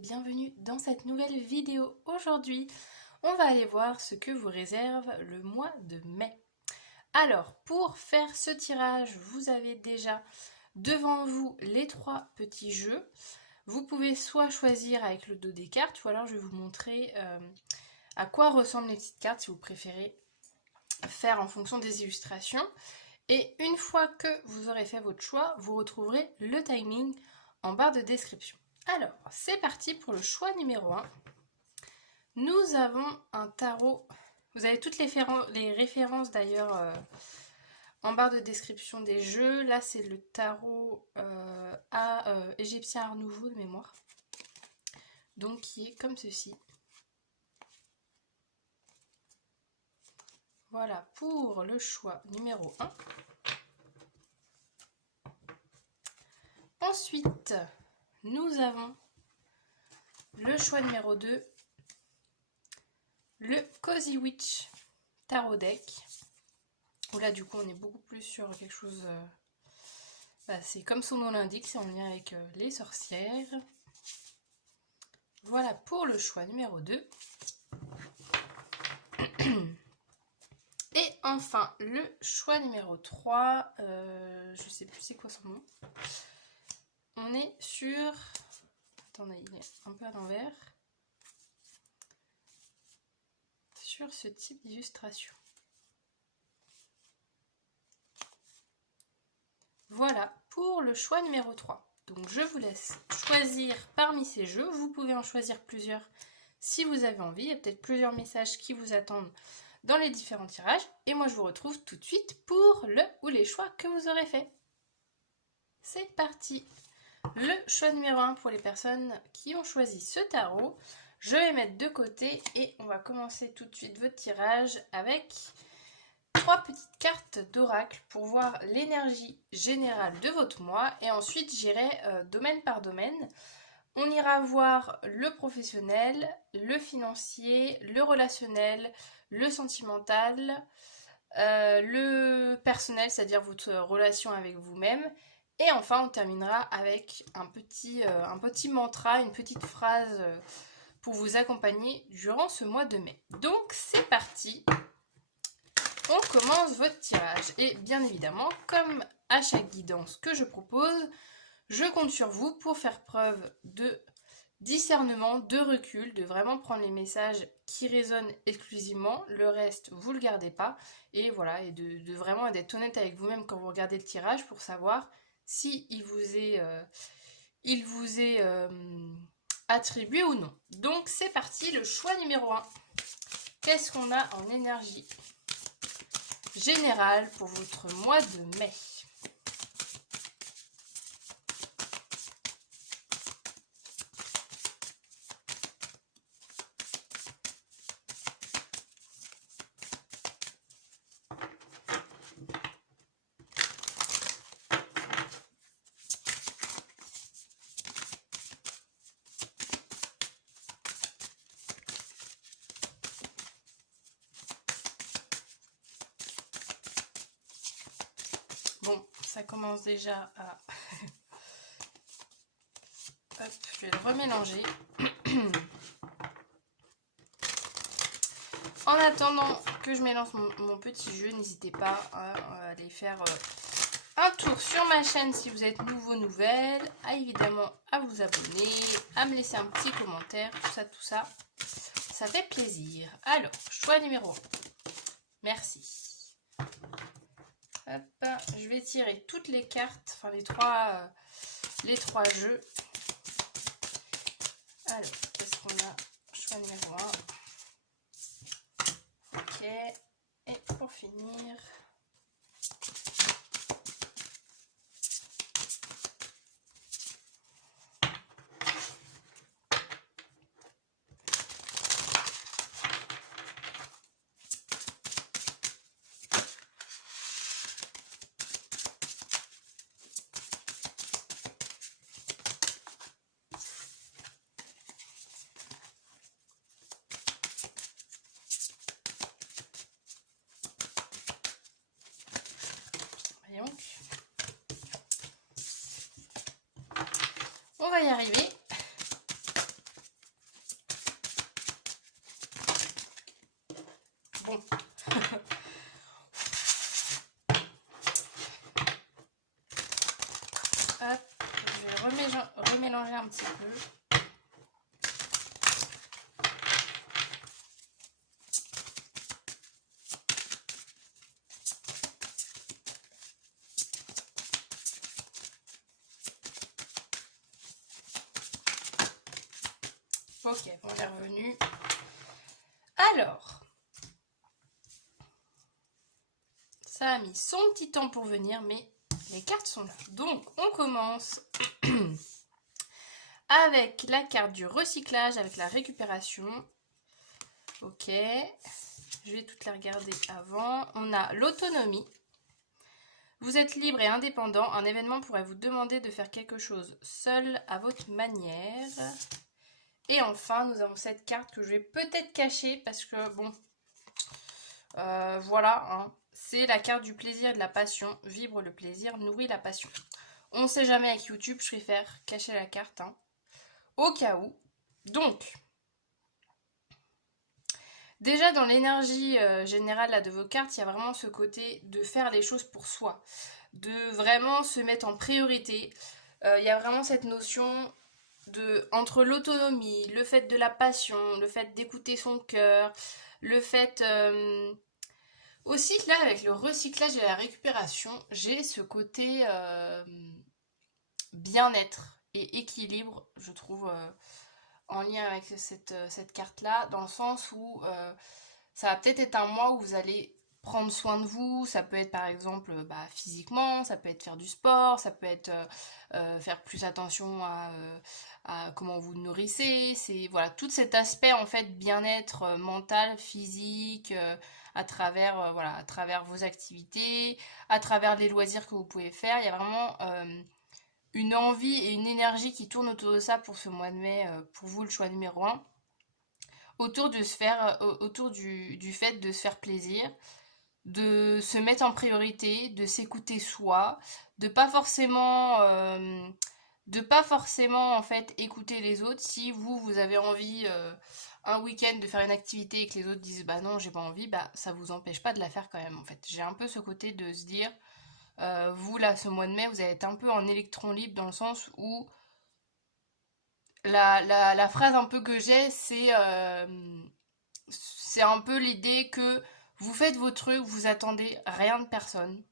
bienvenue dans cette nouvelle vidéo. Aujourd'hui, on va aller voir ce que vous réserve le mois de mai. Alors, pour faire ce tirage, vous avez déjà devant vous les trois petits jeux. Vous pouvez soit choisir avec le dos des cartes, ou alors je vais vous montrer à quoi ressemblent les petites cartes si vous préférez faire en fonction des illustrations. Et une fois que vous aurez fait votre choix, vous retrouverez le timing en barre de description. Alors, c'est parti pour le choix numéro 1. Nous avons un tarot. Vous avez toutes les références d'ailleurs en barre de description des jeux. Là, c'est le tarot égyptien Art Nouveau de mémoire. Donc, qui est comme ceci. Voilà pour le choix numéro 1. Ensuite, nous avons le choix numéro 2, le Cozy Witch Tarot Deck. Où là, du coup, on est beaucoup plus sur quelque chose... c'est comme son nom l'indique, c'est en lien avec les sorcières. Voilà pour le choix numéro 2. Et enfin, le choix numéro 3. Je sais plus c'est quoi son nom. On est sur... Attendez, il est un peu à l'envers. Sur ce type d'illustration. Voilà pour le choix numéro 3. Donc je vous laisse choisir parmi ces jeux. Vous pouvez en choisir plusieurs si vous avez envie. Il y a peut-être plusieurs messages qui vous attendent dans les différents tirages. Et moi je vous retrouve tout de suite pour le ou les choix que vous aurez fait. C'est parti. Le choix numéro 1 pour les personnes qui ont choisi ce tarot. Je vais mettre de côté et on va commencer tout de suite votre tirage avec 3 petites cartes d'oracle pour voir l'énergie générale de votre mois. Et ensuite, j'irai domaine par domaine. On ira voir le professionnel, le financier, le relationnel, le sentimental, le personnel, c'est-à-dire votre relation avec vous-même. Et enfin, on terminera avec un petit mantra, une petite phrase pour vous accompagner durant ce mois de mai. Donc, c'est parti. On commence votre tirage. Et bien évidemment, comme à chaque guidance que je propose, je compte sur vous pour faire preuve de discernement, de recul, de vraiment prendre les messages qui résonnent exclusivement. Le reste, vous le gardez pas. Et voilà, et de vraiment d'être honnête avec vous-même quand vous regardez le tirage pour savoir si il vous est attribué ou non. Donc c'est parti, le choix numéro 1. Qu'est-ce qu'on a en énergie générale pour votre mois de mai? Bon, ça commence déjà à... Hop, je vais le remélanger. En attendant que je mélange mon petit jeu, n'hésitez pas à aller faire un tour sur ma chaîne si vous êtes nouvelle, évidemment à vous abonner, à me laisser un petit commentaire, tout ça, ça fait plaisir. Alors, choix numéro 1. Merci. Hop, je vais tirer toutes les cartes, enfin les trois jeux. Alors, qu'est-ce qu'on a? Choix numéro 1. Ok. Et pour finir... On va y arriver. mélanger un petit peu. Ok, on est revenu. Alors, ça a mis son petit temps pour venir, mais les cartes sont là. Donc, on commence avec la carte du recyclage, avec la récupération. Ok, je vais toutes les regarder avant. On a l'autonomie. Vous êtes libre et indépendant. Un événement pourrait vous demander de faire quelque chose seul à votre manière. Et enfin, nous avons cette carte que je vais peut-être cacher parce que, bon, voilà, hein, c'est la carte du plaisir et de la passion. Vibre le plaisir, nourrit la passion. On ne sait jamais avec YouTube, je préfère cacher la carte, hein, au cas où. Donc, déjà dans l'énergie générale là, de vos cartes, il y a vraiment ce côté de faire les choses pour soi, de vraiment se mettre en priorité. Il y a vraiment cette notion entre l'autonomie, le fait de la passion, le fait d'écouter son cœur, le fait aussi là avec le recyclage et la récupération, j'ai ce côté bien-être et équilibre, je trouve, en lien avec cette carte-là, dans le sens où ça va peut-être être un mois où vous allez prendre soin de vous. Ça peut être par exemple physiquement, ça peut être faire du sport, ça peut être faire plus attention à comment vous nourrissez. C'est voilà, tout cet aspect en fait bien-être mental, physique, à travers voilà, à travers vos activités, à travers les loisirs que vous pouvez faire. Il y a vraiment une envie et une énergie qui tournent autour de ça pour ce mois de mai, pour vous le choix numéro 1, autour du fait de se faire plaisir, de se mettre en priorité, de s'écouter soi, de pas forcément en fait écouter les autres. Si vous avez envie un week-end de faire une activité et que les autres disent bah non j'ai pas envie, bah ça vous empêche pas de la faire quand même en fait. J'ai un peu ce côté de se dire vous là ce mois de mai vous allez être un peu en électron libre dans le sens où la phrase un peu que j'ai c'est un peu l'idée que vous faites vos trucs, vous attendez rien de personne.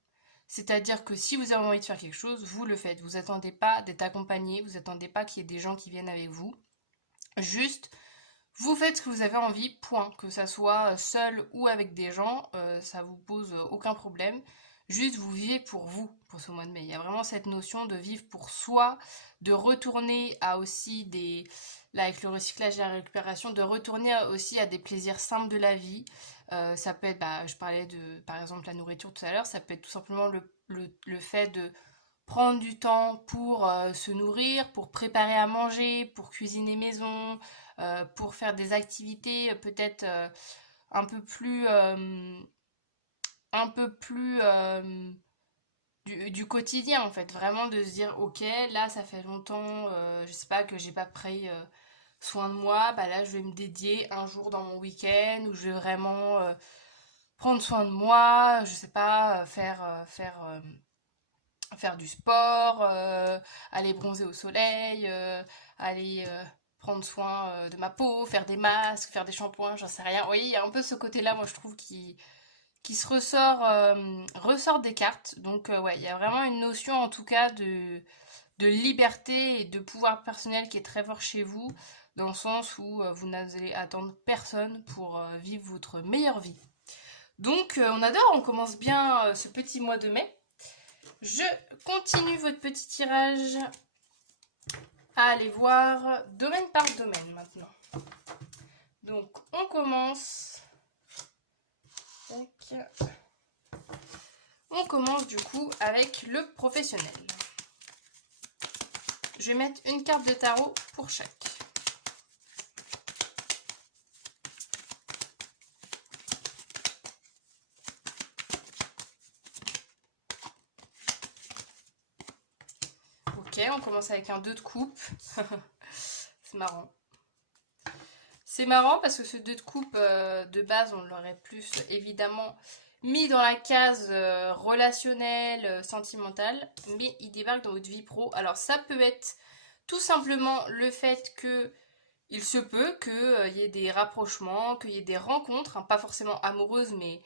C'est-à-dire que si vous avez envie de faire quelque chose, vous le faites. Vous attendez pas d'être accompagné, vous attendez pas qu'il y ait des gens qui viennent avec vous. Juste, vous faites ce que vous avez envie, point. Que ça soit seul ou avec des gens, ça vous pose aucun problème. Juste, vous vivez pour vous, pour ce mois de mai. Il y a vraiment cette notion de vivre pour soi, de retourner à aussi là avec le recyclage et la récupération, de retourner aussi à des plaisirs simples de la vie. Ça peut être, je parlais de, par exemple, la nourriture tout à l'heure, ça peut être tout simplement le fait de prendre du temps pour se nourrir, pour préparer à manger, pour cuisiner maison, pour faire des activités peut-être un peu plus du quotidien en fait. Vraiment de se dire ok, là ça fait longtemps, je sais pas, que j'ai pas pris soin de moi, bah là je vais me dédier un jour dans mon week-end où je vais vraiment prendre soin de moi, je sais pas, faire du sport, aller bronzer au soleil, aller prendre soin de ma peau, faire des masques, faire des shampoings, j'en sais rien. Vous voyez, il y a un peu ce côté-là, moi je trouve, qui se ressort des cartes. Donc ouais, il y a vraiment une notion en tout cas de liberté et de pouvoir personnel qui est très fort chez vous, dans le sens où vous n'allez attendre personne pour vivre votre meilleure vie. Donc on adore, on commence bien ce petit mois de mai. Je continue votre petit tirage à aller voir domaine par domaine maintenant. Donc on commence. On commence du coup avec le professionnel. Je vais mettre une carte de tarot pour chaque. Ok, on commence avec un 2 de coupe. C'est marrant. C'est marrant parce que ce 2 de coupe de base, on l'aurait plus évidemment mis dans la case relationnelle, sentimentale, mais il débarque dans votre vie pro. Alors ça peut être tout simplement le fait que il se peut qu'il y ait des rapprochements, qu'il y ait des rencontres, hein, pas forcément amoureuses, mais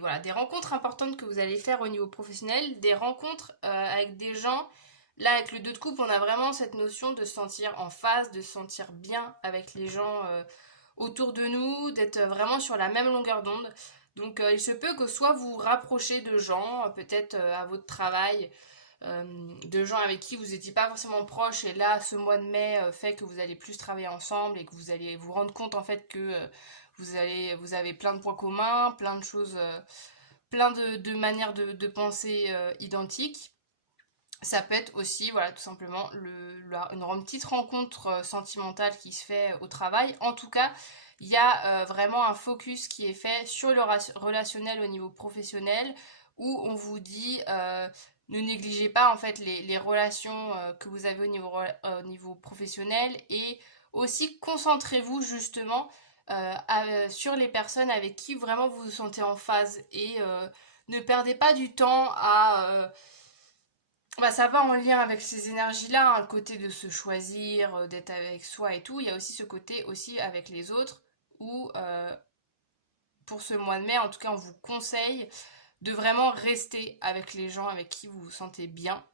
voilà, des rencontres importantes que vous allez faire au niveau professionnel, des rencontres avec des gens. Là, avec le 2 de coupe, on a vraiment cette notion de se sentir en phase, de se sentir bien avec les gens autour de nous, d'être vraiment sur la même longueur d'onde. Donc il se peut que soit vous vous rapprochez de gens, peut-être à votre travail, de gens avec qui vous n'étiez pas forcément proches, et là ce mois de mai fait que vous allez plus travailler ensemble et que vous allez vous rendre compte en fait que vous avez plein de points communs, plein de choses, plein de manières de penser identiques. Ça peut être aussi, voilà, tout simplement une petite rencontre sentimentale qui se fait au travail. En tout cas, il y a vraiment un focus qui est fait sur le relationnel au niveau professionnel, où on vous dit ne négligez pas en fait les relations que vous avez au niveau professionnel, et aussi concentrez-vous justement sur les personnes avec qui vraiment vous vous sentez en phase, et ne perdez pas du temps à bah, ça va en lien avec ces énergies-là, hein, le côté de se choisir, d'être avec soi et tout. Il y a aussi ce côté aussi avec les autres, où pour ce mois de mai, en tout cas, on vous conseille de vraiment rester avec les gens avec qui vous vous sentez bien,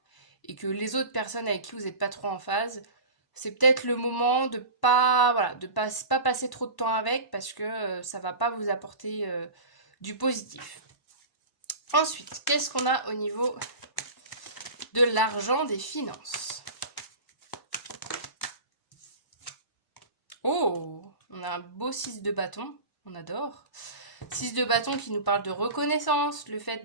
et que les autres personnes avec qui vous n'êtes pas trop en phase, c'est peut-être le moment de pas, voilà, de pas passer trop de temps avec, parce que ça va pas vous apporter du positif. Ensuite, qu'est-ce qu'on a au niveau de l'argent, des finances? Oh, on a un beau 6 de bâton, on adore. 6 de bâton qui nous parle de reconnaissance, le fait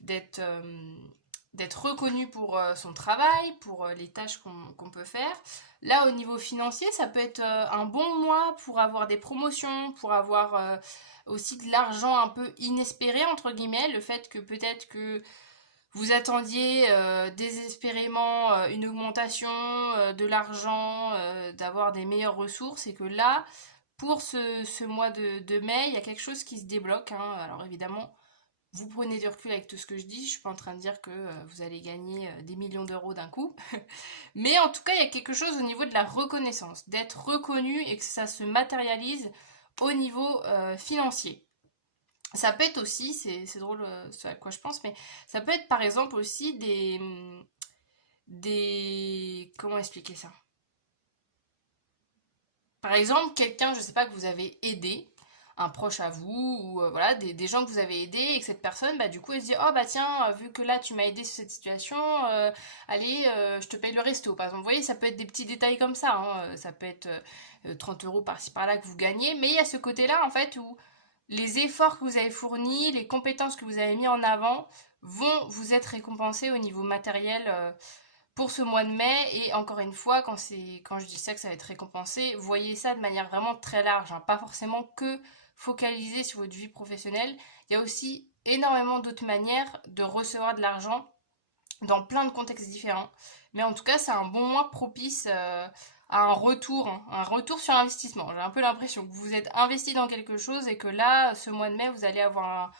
d'être reconnu pour son travail, pour les tâches qu'on peut faire. Là, au niveau financier, ça peut être un bon mois pour avoir des promotions, pour avoir aussi de l'argent un peu inespéré, entre guillemets, le fait que peut-être que vous attendiez désespérément une augmentation de l'argent, d'avoir des meilleures ressources, et que là, pour ce mois de mai, il y a quelque chose qui se débloque, hein. Alors évidemment, vous prenez du recul avec tout ce que je dis, je suis pas en train de dire que vous allez gagner des millions d'euros d'un coup, mais en tout cas, il y a quelque chose au niveau de la reconnaissance, d'être reconnu et que ça se matérialise au niveau financier. Ça peut être aussi, c'est drôle ce à quoi je pense, mais ça peut être par exemple aussi comment expliquer ça? Par exemple, quelqu'un, je sais pas, que vous avez aidé, un proche à vous, ou voilà, des gens que vous avez aidés, et que cette personne, bah du coup, elle se dit, oh bah tiens, vu que là tu m'as aidé sur cette situation, allez, je te paye le resto, par exemple. Vous voyez, ça peut être des petits détails comme ça, hein. Ça peut être 30 euros par-ci par-là que vous gagnez, mais il y a ce côté-là, en fait, où les efforts que vous avez fournis, les compétences que vous avez mis en avant vont vous être récompensés au niveau matériel pour ce mois de mai. Et encore une fois, quand je dis ça que ça va être récompensé, voyez ça de manière vraiment très large, hein, pas forcément que focalisé sur votre vie professionnelle. Il y a aussi énormément d'autres manières de recevoir de l'argent dans plein de contextes différents. Mais en tout cas, c'est un bon mois propice à un retour, hein, un retour sur investissement. J'ai un peu l'impression que vous êtes investi dans quelque chose, et que là, ce mois de mai, vous allez avoir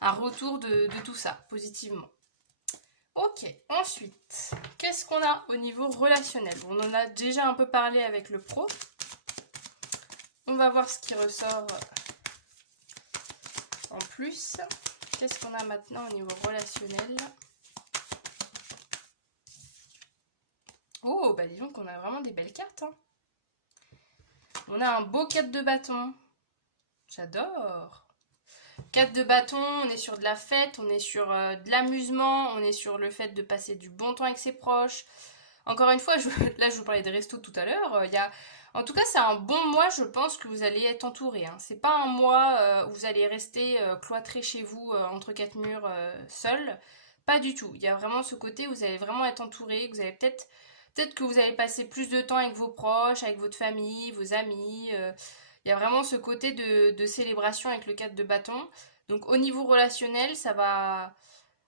un retour de tout ça, positivement. Ok, ensuite, qu'est-ce qu'on a au niveau relationnel? On en a déjà un peu parlé avec le pro. On va voir ce qui ressort en plus. Qu'est-ce qu'on a maintenant au niveau relationnel? Oh, bah disons qu'on a vraiment des belles cartes, hein. On a un beau 4 de bâton. J'adore. 4 de bâton, on est sur de la fête, on est sur de l'amusement, on est sur le fait de passer du bon temps avec ses proches. Encore une fois, là je vous parlais des restos tout à l'heure, en tout cas c'est un bon mois, je pense, que vous allez être entouré, hein. C'est pas un mois où vous allez rester cloîtré chez vous entre quatre murs seul, pas du tout. Il y a vraiment ce côté où vous allez vraiment être entouré, que vous allez peut-être que vous allez passer plus de temps avec vos proches, avec votre famille, vos amis. Il y a vraiment ce côté de célébration avec le 4 de bâton. Donc au niveau relationnel, ça va...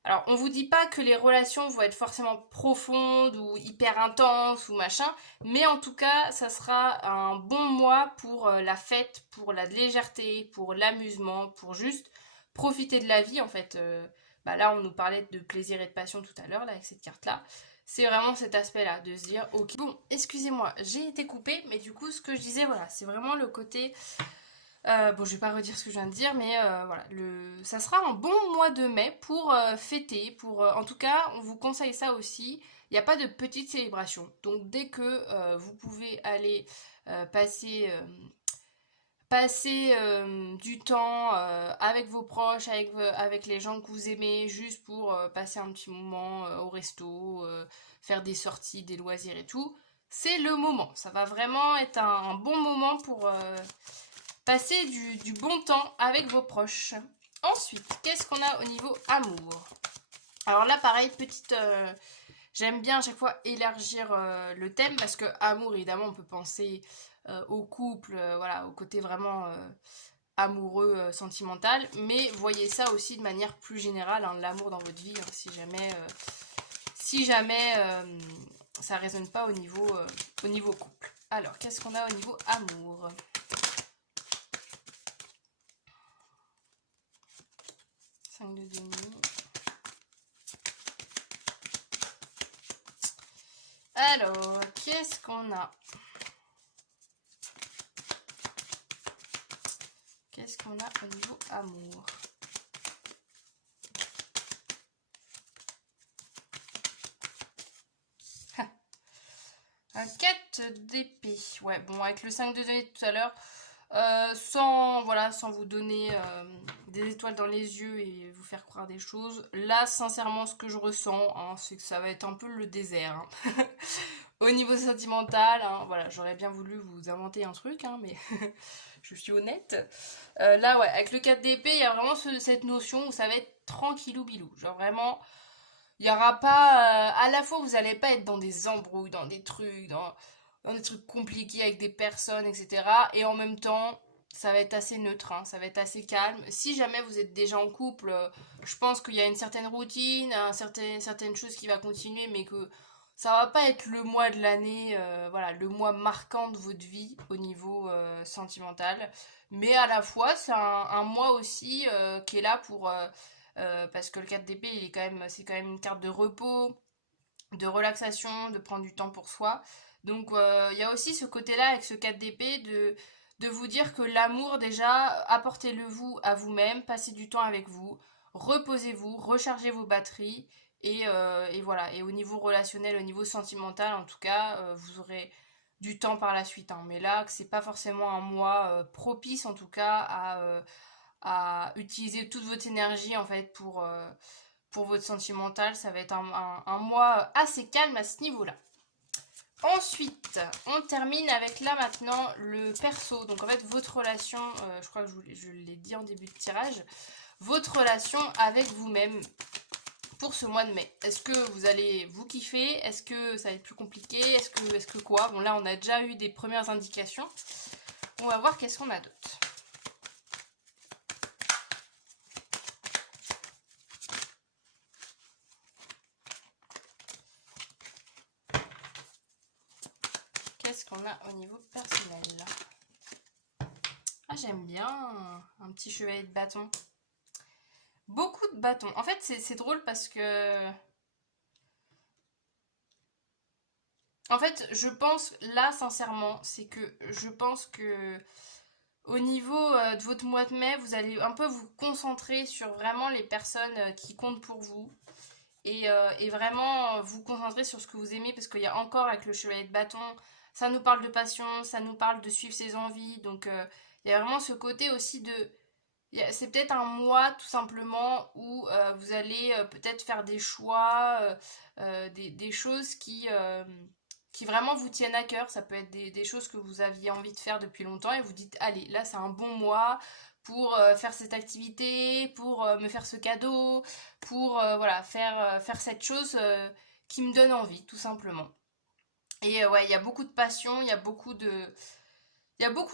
Alors on vous dit pas que les relations vont être forcément profondes ou hyper intenses ou machin, mais en tout cas, ça sera un bon mois pour la fête, pour la légèreté, pour l'amusement, pour juste profiter de la vie en fait. Bah là, on nous parlait de plaisir et de passion tout à l'heure, là, avec cette carte-là. c'est vraiment cet aspect-là, de se dire, ok, bon, excusez-moi, j'ai été coupée, mais du coup, ce que je disais, voilà, c'est vraiment le côté... bon, je vais pas redire ce que je viens de dire, mais voilà, ça sera un bon mois de mai pour fêter, en tout cas, on vous conseille ça aussi. Il n'y a pas de petite célébration, donc dès que vous pouvez aller passer du temps avec vos proches, avec les gens que vous aimez, juste pour passer un petit moment au resto, faire des sorties, des loisirs et tout, c'est le moment. Ça va vraiment être un bon moment pour passer du bon temps avec vos proches. Ensuite, qu'est-ce qu'on a au niveau amour? Alors là, pareil, j'aime bien à chaque fois élargir le thème parce que amour, évidemment, on peut penser au couple, voilà, au côté vraiment amoureux, sentimental, mais voyez ça aussi de manière plus générale, hein, l'amour dans votre vie, hein, si jamais ça résonne pas au niveau couple. Alors, qu'est-ce qu'on a au niveau amour? 5 de demi. Alors, qu'est-ce qu'on a? Qu'est-ce qu'on a au niveau amour? Un 4 d'épée. Ouais, bon, avec le 5 de dés tout à l'heure, sans vous donner des étoiles dans les yeux et vous faire croire des choses. Là, sincèrement, ce que je ressens, hein, c'est que ça va être un peu le désert. Hein. Au niveau sentimental, hein, voilà, j'aurais bien voulu vous inventer un truc, hein, mais je suis honnête. Là, ouais, avec le 4 d'épée, il y a vraiment cette notion où ça va être tranquillou bilou. Genre vraiment, il n'y aura pas... à la fois, vous n'allez pas être dans des embrouilles, dans des trucs compliqués avec des personnes, etc. Et en même temps, ça va être assez neutre, hein, ça va être assez calme. Si jamais vous êtes déjà en couple, je pense qu'il y a une certaine routine, certaines choses qui va continuer, mais que ça va pas être le mois de l'année, voilà, le mois marquant de votre vie au niveau sentimental. Mais à la fois, c'est un mois aussi qui est là parce que le 4 d'épée, c'est quand même une carte de repos, de relaxation, de prendre du temps pour soi. Donc il y a aussi ce côté-là avec ce 4 d'épée de vous dire que l'amour déjà, apportez-le vous à vous-même, passez du temps avec vous, reposez-vous, rechargez vos batteries et voilà. Et au niveau relationnel, au niveau sentimental en tout cas, vous aurez du temps par la suite. Hein. Mais là, que c'est pas forcément un mois propice en tout cas à utiliser toute votre énergie en fait pour votre sentimental, ça va être un mois assez calme à ce niveau-là. Ensuite, on termine avec là maintenant le perso. Donc en fait, votre relation, je crois que je l'ai dit en début de tirage, votre relation avec vous-même pour ce mois de mai. Est-ce que vous allez vous kiffer? Est-ce que ça va être plus compliqué? Est-ce que quoi? Bon là, on a déjà eu des premières indications. On va voir qu'est-ce qu'on a d'autre. Qu'est-ce qu'on a au niveau personnel? Ah, j'aime bien un petit chevalier de bâton. Beaucoup de bâtons. En fait, c'est drôle parce que... En fait, je pense, là, sincèrement, c'est que je pense que au niveau de votre mois de mai, vous allez un peu vous concentrer sur vraiment les personnes qui comptent pour vous. Et vraiment vous concentrer sur ce que vous aimez parce qu'il y a encore avec le chevalier de bâton, ça nous parle de passion, ça nous parle de suivre ses envies. Donc il y a vraiment ce côté aussi c'est peut-être un mois tout simplement où vous allez peut-être faire des choix, des choses qui vraiment vous tiennent à cœur. Ça peut être des choses que vous aviez envie de faire depuis longtemps et vous dites, allez, là c'est un bon mois pour faire cette activité, pour me faire ce cadeau, pour voilà, faire cette chose qui me donne envie, tout simplement. Et ouais, il y a beaucoup de passion, il y a beaucoup de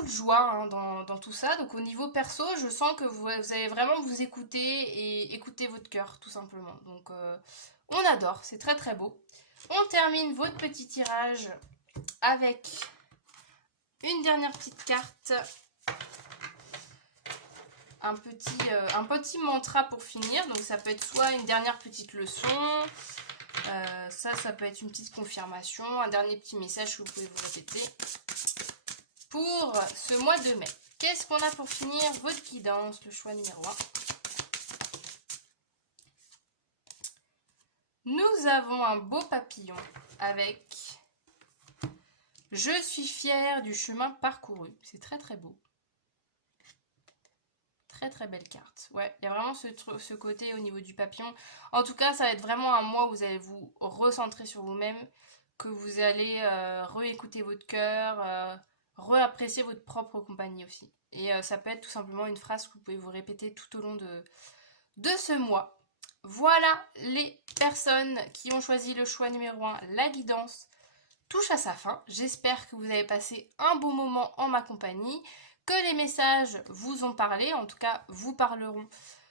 joie hein, dans tout ça. Donc au niveau perso, je sens que vous allez vraiment vous écouter et écouter votre cœur, tout simplement. Donc on adore, c'est très très beau. On termine votre petit tirage avec une dernière petite carte. Un petit mantra pour finir. Donc ça peut être soit une dernière petite leçon, Ça peut être une petite confirmation, un dernier petit message que vous pouvez vous répéter. Pour ce mois de mai, qu'est-ce qu'on a pour finir votre guidance, le choix numéro 1? Nous avons un beau papillon avec « Je suis fière du chemin parcouru ». C'est très très beau. Très très belle carte. Ouais, il y a vraiment ce côté au niveau du papillon. En tout cas, ça va être vraiment un mois où vous allez vous recentrer sur vous-même, que vous allez réécouter votre cœur, réapprécier votre propre compagnie aussi. Et ça peut être tout simplement une phrase que vous pouvez vous répéter tout au long de ce mois. Voilà, les personnes qui ont choisi le choix numéro 1, la guidance, touche à sa fin. J'espère que vous avez passé un bon moment en ma compagnie, que les messages vous ont parlé, en tout cas vous parleront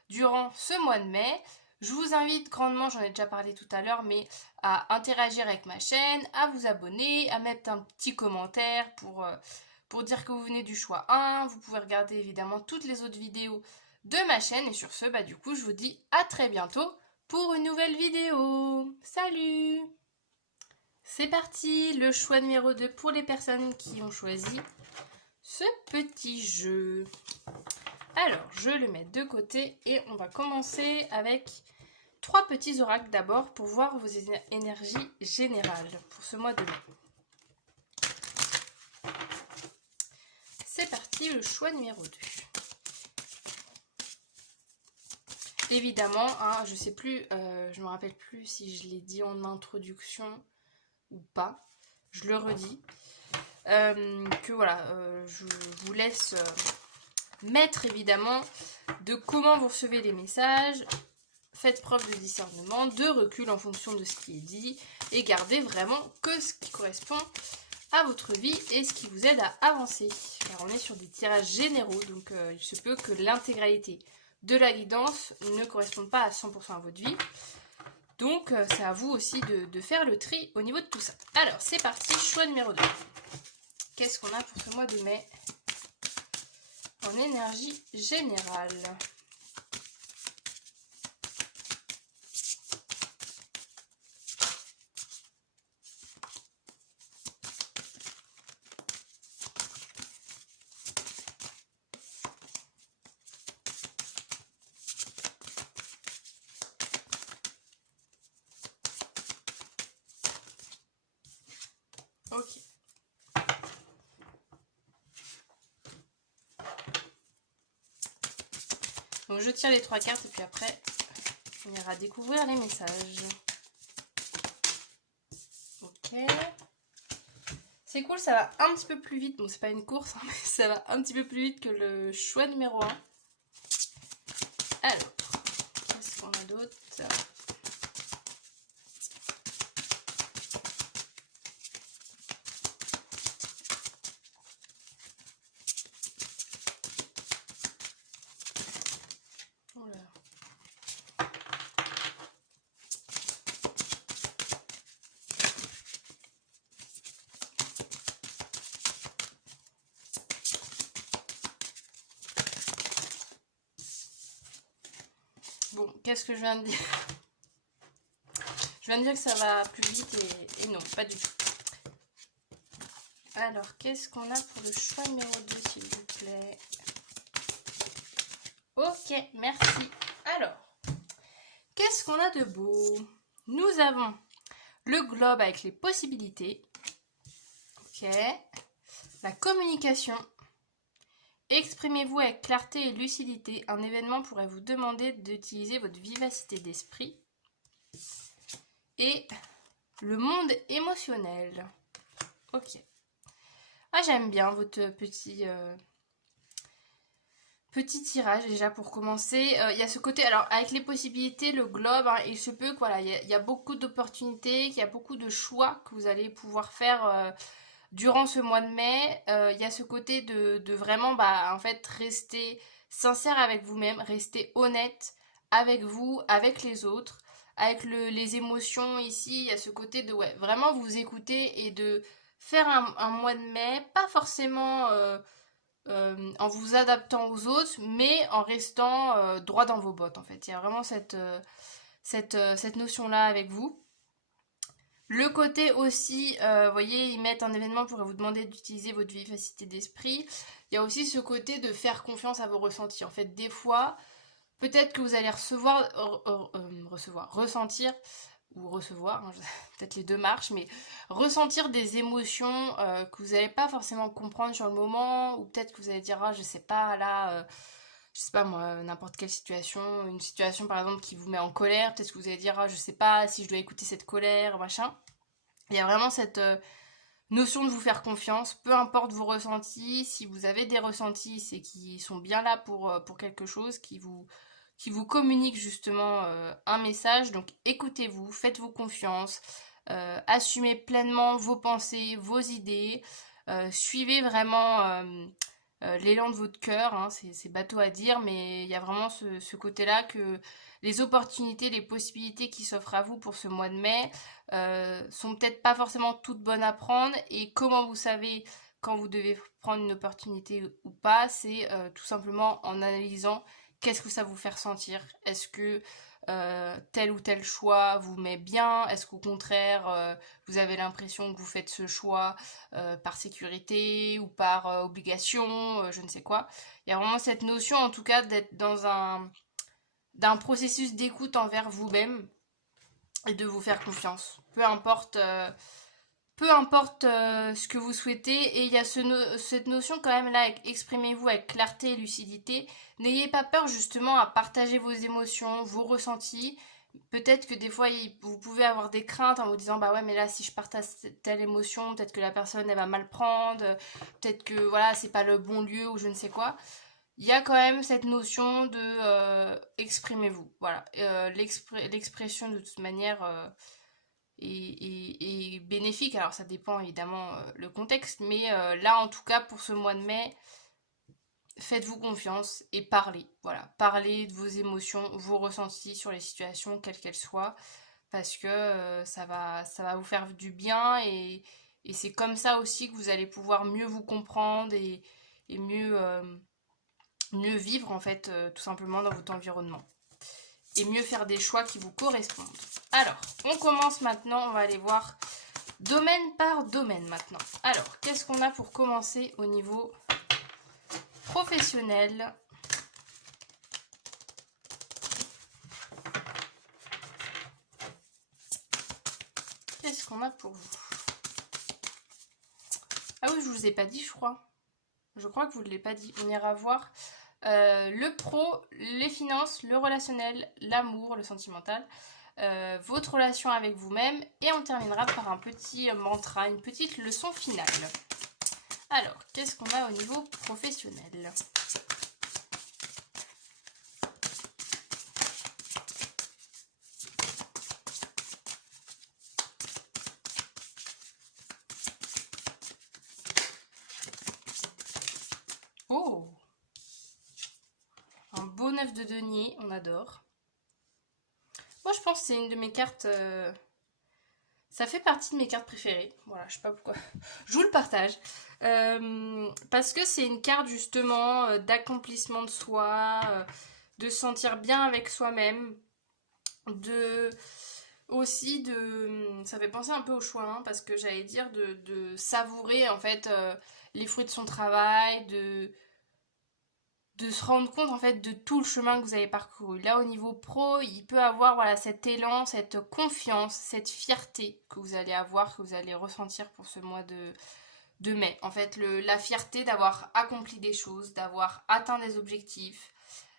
durant ce mois de mai. Je vous invite grandement, j'en ai déjà parlé tout à l'heure, mais à interagir avec ma chaîne, à vous abonner, à mettre un petit commentaire pour dire que vous venez du choix 1. Vous pouvez regarder évidemment toutes les autres vidéos de ma chaîne. Et sur ce, du coup, je vous dis à très bientôt pour une nouvelle vidéo. Salut! C'est parti, le choix numéro 2 pour les personnes qui ont choisi ce petit jeu. Alors, je le mets de côté et on va commencer avec 3 petits oracles d'abord pour voir vos énergies générales pour ce mois de mai. C'est parti, le choix numéro 2. Évidemment, hein, je sais plus, je me rappelle plus si je l'ai dit en introduction ou pas. Je le redis. Que voilà, je vous laisse mettre évidemment de comment vous recevez les messages. Faites preuve de discernement, de recul en fonction de ce qui est dit et gardez vraiment que ce qui correspond à votre vie et ce qui vous aide à avancer. Car on est sur des tirages généraux, donc il se peut que l'intégralité de la guidance ne corresponde pas à 100% à votre vie. Donc c'est à vous aussi de faire le tri au niveau de tout ça. Alors c'est parti, choix numéro 2. Qu'est-ce qu'on a pour ce mois de mai en énergie générale? Ok. Donc je tire les 3 cartes et puis après on ira découvrir les messages. Ok. C'est cool, ça va un petit peu plus vite. Bon, c'est pas une course, hein, mais ça va un petit peu plus vite que le choix numéro 1. Alors, qu'est-ce qu'on a d'autre? Bon, qu'est-ce que je viens de dire? Je viens de dire que ça va plus vite et non, pas du tout. Alors, qu'est-ce qu'on a pour le choix numéro 2, s'il vous plaît? Ok, merci. Alors, qu'est-ce qu'on a de beau? Nous avons le globe avec les possibilités. Ok. La communication. Exprimez-vous avec clarté et lucidité. Un événement pourrait vous demander d'utiliser votre vivacité d'esprit. Et le monde émotionnel. Ok. Ah, j'aime bien votre petit tirage déjà pour commencer. Il y a ce côté, alors avec les possibilités, le globe, hein, il se peut que voilà, il y a beaucoup d'opportunités, qu'il y a beaucoup de choix que vous allez pouvoir faire durant ce mois de mai. Il y a ce côté de vraiment en fait rester sincère avec vous-même, rester honnête avec vous, avec les autres, avec les émotions ici. Il y a ce côté de vraiment vous écouter et de faire un mois de mai, pas forcément en vous adaptant aux autres, mais en restant droit dans vos bottes en fait. Il y a vraiment cette notion-là avec vous. Le côté aussi, vous voyez, ils mettent un événement pour vous demander d'utiliser votre vivacité d'esprit. Il y a aussi ce côté de faire confiance à vos ressentis. En fait, des fois, peut-être que vous allez ressentir, ou recevoir, hein, peut-être les deux marches, mais ressentir des émotions que vous n'allez pas forcément comprendre sur le moment, ou peut-être que vous allez dire, ah, je sais pas, là, je sais pas moi, n'importe quelle situation, une situation par exemple qui vous met en colère, peut-être que vous allez dire, ah, je sais pas si je dois écouter cette colère, machin. Il y a vraiment cette notion de vous faire confiance, peu importe vos ressentis, si vous avez des ressentis, c'est qu'ils sont bien là pour quelque chose, qui vous communiquent justement un message. Donc écoutez-vous, faites-vous confiance, assumez pleinement vos pensées, vos idées, suivez vraiment l'élan de votre cœur, hein, c'est bateau à dire, mais il y a vraiment ce côté-là que les opportunités, les possibilités qui s'offrent à vous pour ce mois de mai sont peut-être pas forcément toutes bonnes à prendre. Et comment vous savez quand vous devez prendre une opportunité ou pas, c'est tout simplement en analysant qu'est-ce que ça vous fait ressentir. Est-ce que tel ou tel choix vous met bien? Est-ce qu'au contraire, vous avez l'impression que vous faites ce choix par sécurité ou par obligation, je ne sais quoi. Il y a vraiment cette notion en tout cas d'être dans d'un processus d'écoute envers vous-même et de vous faire confiance. Peu importe ce que vous souhaitez, et il y a cette notion quand même là, exprimez-vous avec clarté et lucidité. N'ayez pas peur justement à partager vos émotions, vos ressentis. Peut-être que des fois vous pouvez avoir des craintes en vous disant bah ouais mais là si je partage telle émotion, peut-être que la personne elle va mal prendre, peut-être que voilà c'est pas le bon lieu ou je ne sais quoi. Il y a quand même cette notion de exprimez-vous. Voilà, l'expression de toute manière est bénéfique. Alors ça dépend évidemment le contexte, mais là en tout cas pour ce mois de mai, faites-vous confiance et parlez. Voilà, parlez de vos émotions, vos ressentis sur les situations, quelles qu'elles soient, parce que ça va vous faire du bien et c'est comme ça aussi que vous allez pouvoir mieux vous comprendre et mieux vivre en fait tout simplement dans votre environnement et mieux faire des choix qui vous correspondent. Alors, on commence maintenant, on va aller voir domaine par domaine maintenant. Alors, qu'est-ce qu'on a pour commencer au niveau professionnel? Qu'est-ce qu'on a pour vous? Ah oui, je vous ai pas dit, je crois. Je crois que vous ne l'avez pas dit. On ira voir le pro, les finances, le relationnel, l'amour, le sentimental, votre relation avec vous-même, et on terminera par un petit mantra, une petite leçon finale. Alors, qu'est-ce qu'on a au niveau professionnel? Oh, un beau 9 de denier, on adore. Moi, je pense que c'est une de mes cartes. Ça fait partie de mes cartes préférées. Voilà, je sais pas pourquoi. Je vous le partage. Parce que c'est une carte justement d'accomplissement de soi, de se sentir bien avec soi-même, de aussi de. Ça fait penser un peu au choix, hein, parce que j'allais dire de savourer en fait les fruits de son travail, de se rendre compte en fait de tout le chemin que vous avez parcouru. Là au niveau pro, il peut avoir voilà cet élan, cette confiance, cette fierté que vous allez avoir, que vous allez ressentir pour ce mois de mai. En fait, la fierté d'avoir accompli des choses, d'avoir atteint des objectifs,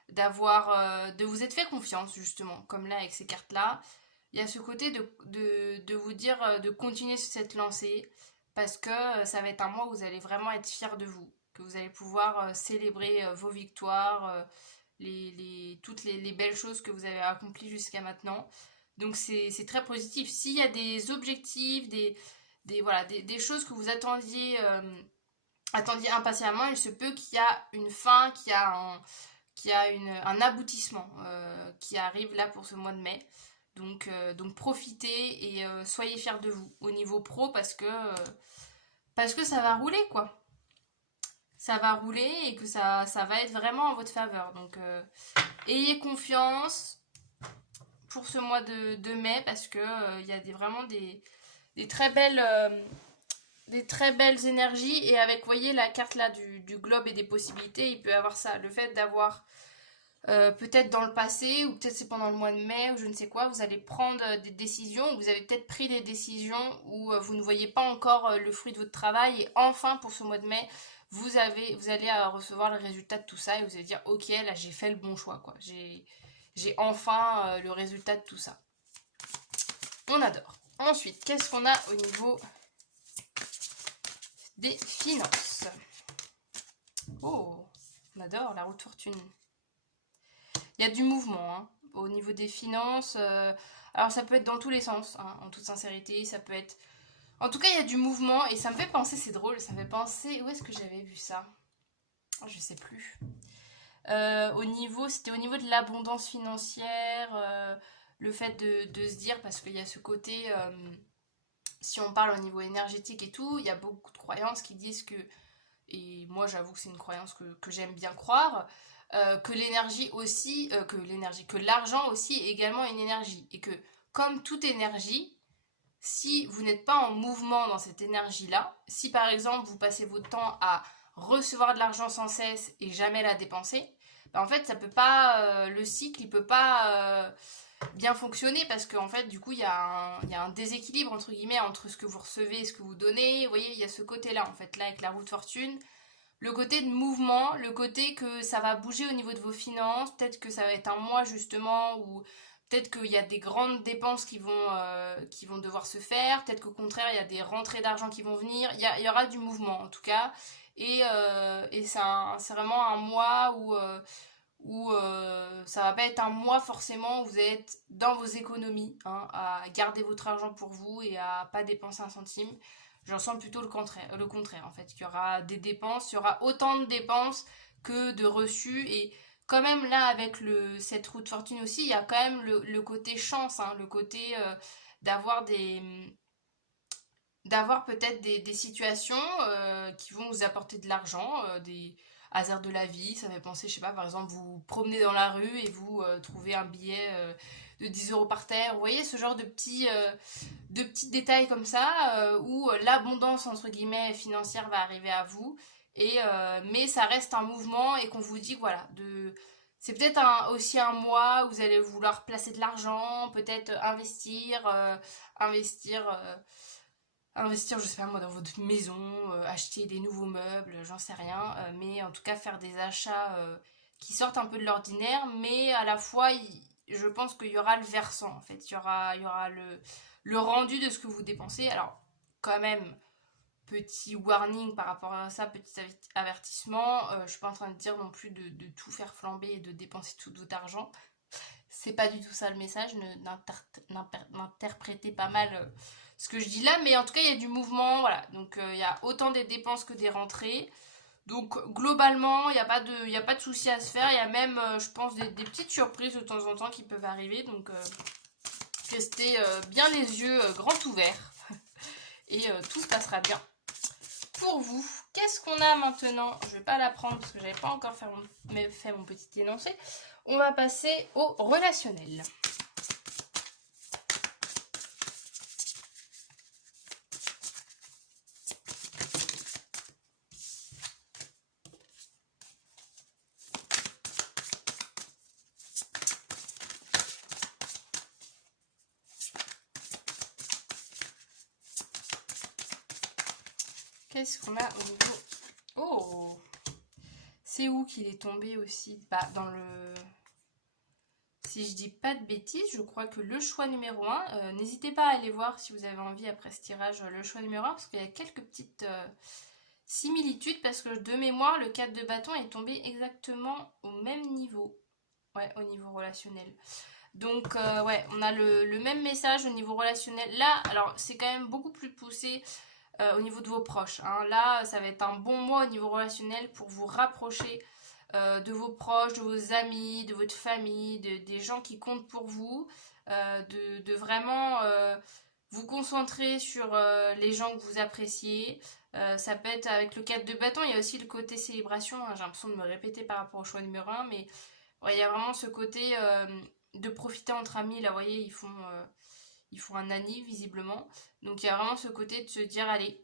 de vous être fait confiance justement, comme là avec ces cartes-là. Il y a ce côté de vous dire de continuer sur cette lancée parce que ça va être un mois où vous allez vraiment être fiers de vous, que vous allez pouvoir célébrer vos victoires, toutes les belles choses que vous avez accomplies jusqu'à maintenant. Donc c'est très positif. S'il y a des objectifs, voilà, des choses que vous attendiez impatiemment, il se peut qu'il y a une fin, qu'il y a un aboutissement qui arrive là pour ce mois de mai. Donc profitez et soyez fiers de vous au niveau pro parce que ça va rouler quoi. Ça va rouler et que ça va être vraiment en votre faveur. Donc ayez confiance pour ce mois de mai parce que il y a vraiment des très belles, énergies. Et avec, vous voyez, la carte là du globe et des possibilités, il peut y avoir ça. Le fait d'avoir, peut-être dans le passé, ou peut-être c'est pendant le mois de mai, ou je ne sais quoi, vous allez prendre des décisions, ou vous avez peut-être pris des décisions où vous ne voyez pas encore le fruit de votre travail, et enfin pour ce mois de mai, vous allez recevoir le résultat de tout ça, et vous allez dire, ok, là j'ai fait le bon choix, quoi. J'ai enfin le résultat de tout ça. On adore. Ensuite, qu'est-ce qu'on a au niveau des finances? Oh, on adore la roue de fortune. Il y a du mouvement hein, au niveau des finances. Alors ça peut être dans tous les sens, hein, en toute sincérité. Ça peut être... En tout cas, il y a du mouvement et ça me fait penser, c'est drôle, ça me fait penser... Où est-ce que j'avais vu ça? Je sais plus. C'était au niveau de l'abondance financière, le fait de se dire, parce qu'il y a ce côté, si on parle au niveau énergétique et tout, il y a beaucoup de croyances qui disent que, et moi j'avoue que c'est une croyance que j'aime bien croire, que l'énergie aussi, que l'argent aussi est également une énergie. Et que comme toute énergie, si vous n'êtes pas en mouvement dans cette énergie-là, si par exemple vous passez votre temps à recevoir de l'argent sans cesse et jamais la dépenser, ben en fait ça peut pas, le cycle il peut pas bien fonctionner parce qu'en fait du coup il y a un déséquilibre entre guillemets entre ce que vous recevez et ce que vous donnez. Vous voyez, il y a ce côté-là en fait, là avec la roue de fortune. Le côté de mouvement, le côté que ça va bouger au niveau de vos finances, peut-être que ça va être un mois justement où peut-être qu'il y a des grandes dépenses qui vont devoir se faire, peut-être qu'au contraire il y a des rentrées d'argent qui vont venir, il y aura du mouvement en tout cas, et c'est vraiment un mois où ça va pas être un mois forcément où vous êtes dans vos économies, hein, à garder votre argent pour vous et à pas dépenser un centime. J'en sens plutôt le contraire en fait. Il y aura des dépenses, il y aura autant de dépenses que de reçus. Et quand même là avec cette roue de fortune aussi, il y a quand même le côté chance, hein, le côté d'avoir d'avoir peut-être des situations qui vont vous apporter de l'argent, des hasards de la vie. Ça fait penser, je sais pas, par exemple, vous vous promenez dans la rue et vous trouvez un billet de 10 euros par terre. Vous voyez ce genre de petits détails comme ça où l'abondance, entre guillemets, financière va arriver à vous. Mais ça reste un mouvement et qu'on vous dit, que, voilà, c'est peut-être aussi un mois où vous allez vouloir placer de l'argent, peut-être investir investir, je sais pas moi, dans votre maison, acheter des nouveaux meubles, j'en sais rien, mais en tout cas faire des achats qui sortent un peu de l'ordinaire, mais à la fois, je pense qu'il y aura le versant, en fait, il y aura le rendu de ce que vous dépensez. Alors, quand même, petit warning par rapport à ça, petit avertissement, je suis pas en train de dire non plus de tout faire flamber et de dépenser tout votre argent. C'est pas du tout ça le message, n'interprétez pas mal ce que je dis là, mais en tout cas il y a du mouvement, voilà, donc il y a autant des dépenses que des rentrées, donc globalement il y a pas de souci à se faire, il y a même je pense des petites surprises de temps en temps qui peuvent arriver, donc restez bien les yeux grands ouverts et tout se passera bien pour vous. Qu'est-ce qu'on a maintenant? Je vais pas la prendre parce que j'avais pas encore fait mon petit énoncé. On va passer au relationnel. Qu'est-ce qu'on a au niveau... Oh! C'est où qu'il est tombé aussi? Bah, dans le... Si je dis pas de bêtises, je crois que le choix numéro 1, n'hésitez pas à aller voir si vous avez envie après ce tirage le choix numéro 1, parce qu'il y a quelques petites similitudes, parce que de mémoire, le 4 de bâton est tombé exactement au même niveau. Ouais, au niveau relationnel. Donc, ouais, on a le même message au niveau relationnel. Là, alors, c'est quand même beaucoup plus poussé au niveau de vos proches. Hein. Là, ça va être un bon mois au niveau relationnel pour vous rapprocher de vos proches, de vos amis, de votre famille, des gens qui comptent pour vous, de vraiment vous concentrer sur les gens que vous appréciez. Ça peut être avec le 4 de bâton, il y a aussi le côté célébration, hein, j'ai l'impression de me répéter par rapport au choix numéro 1, mais ouais, il y a vraiment ce côté de profiter entre amis, là vous voyez, Ils font un anniv visiblement. Donc il y a vraiment ce côté de se dire, allez,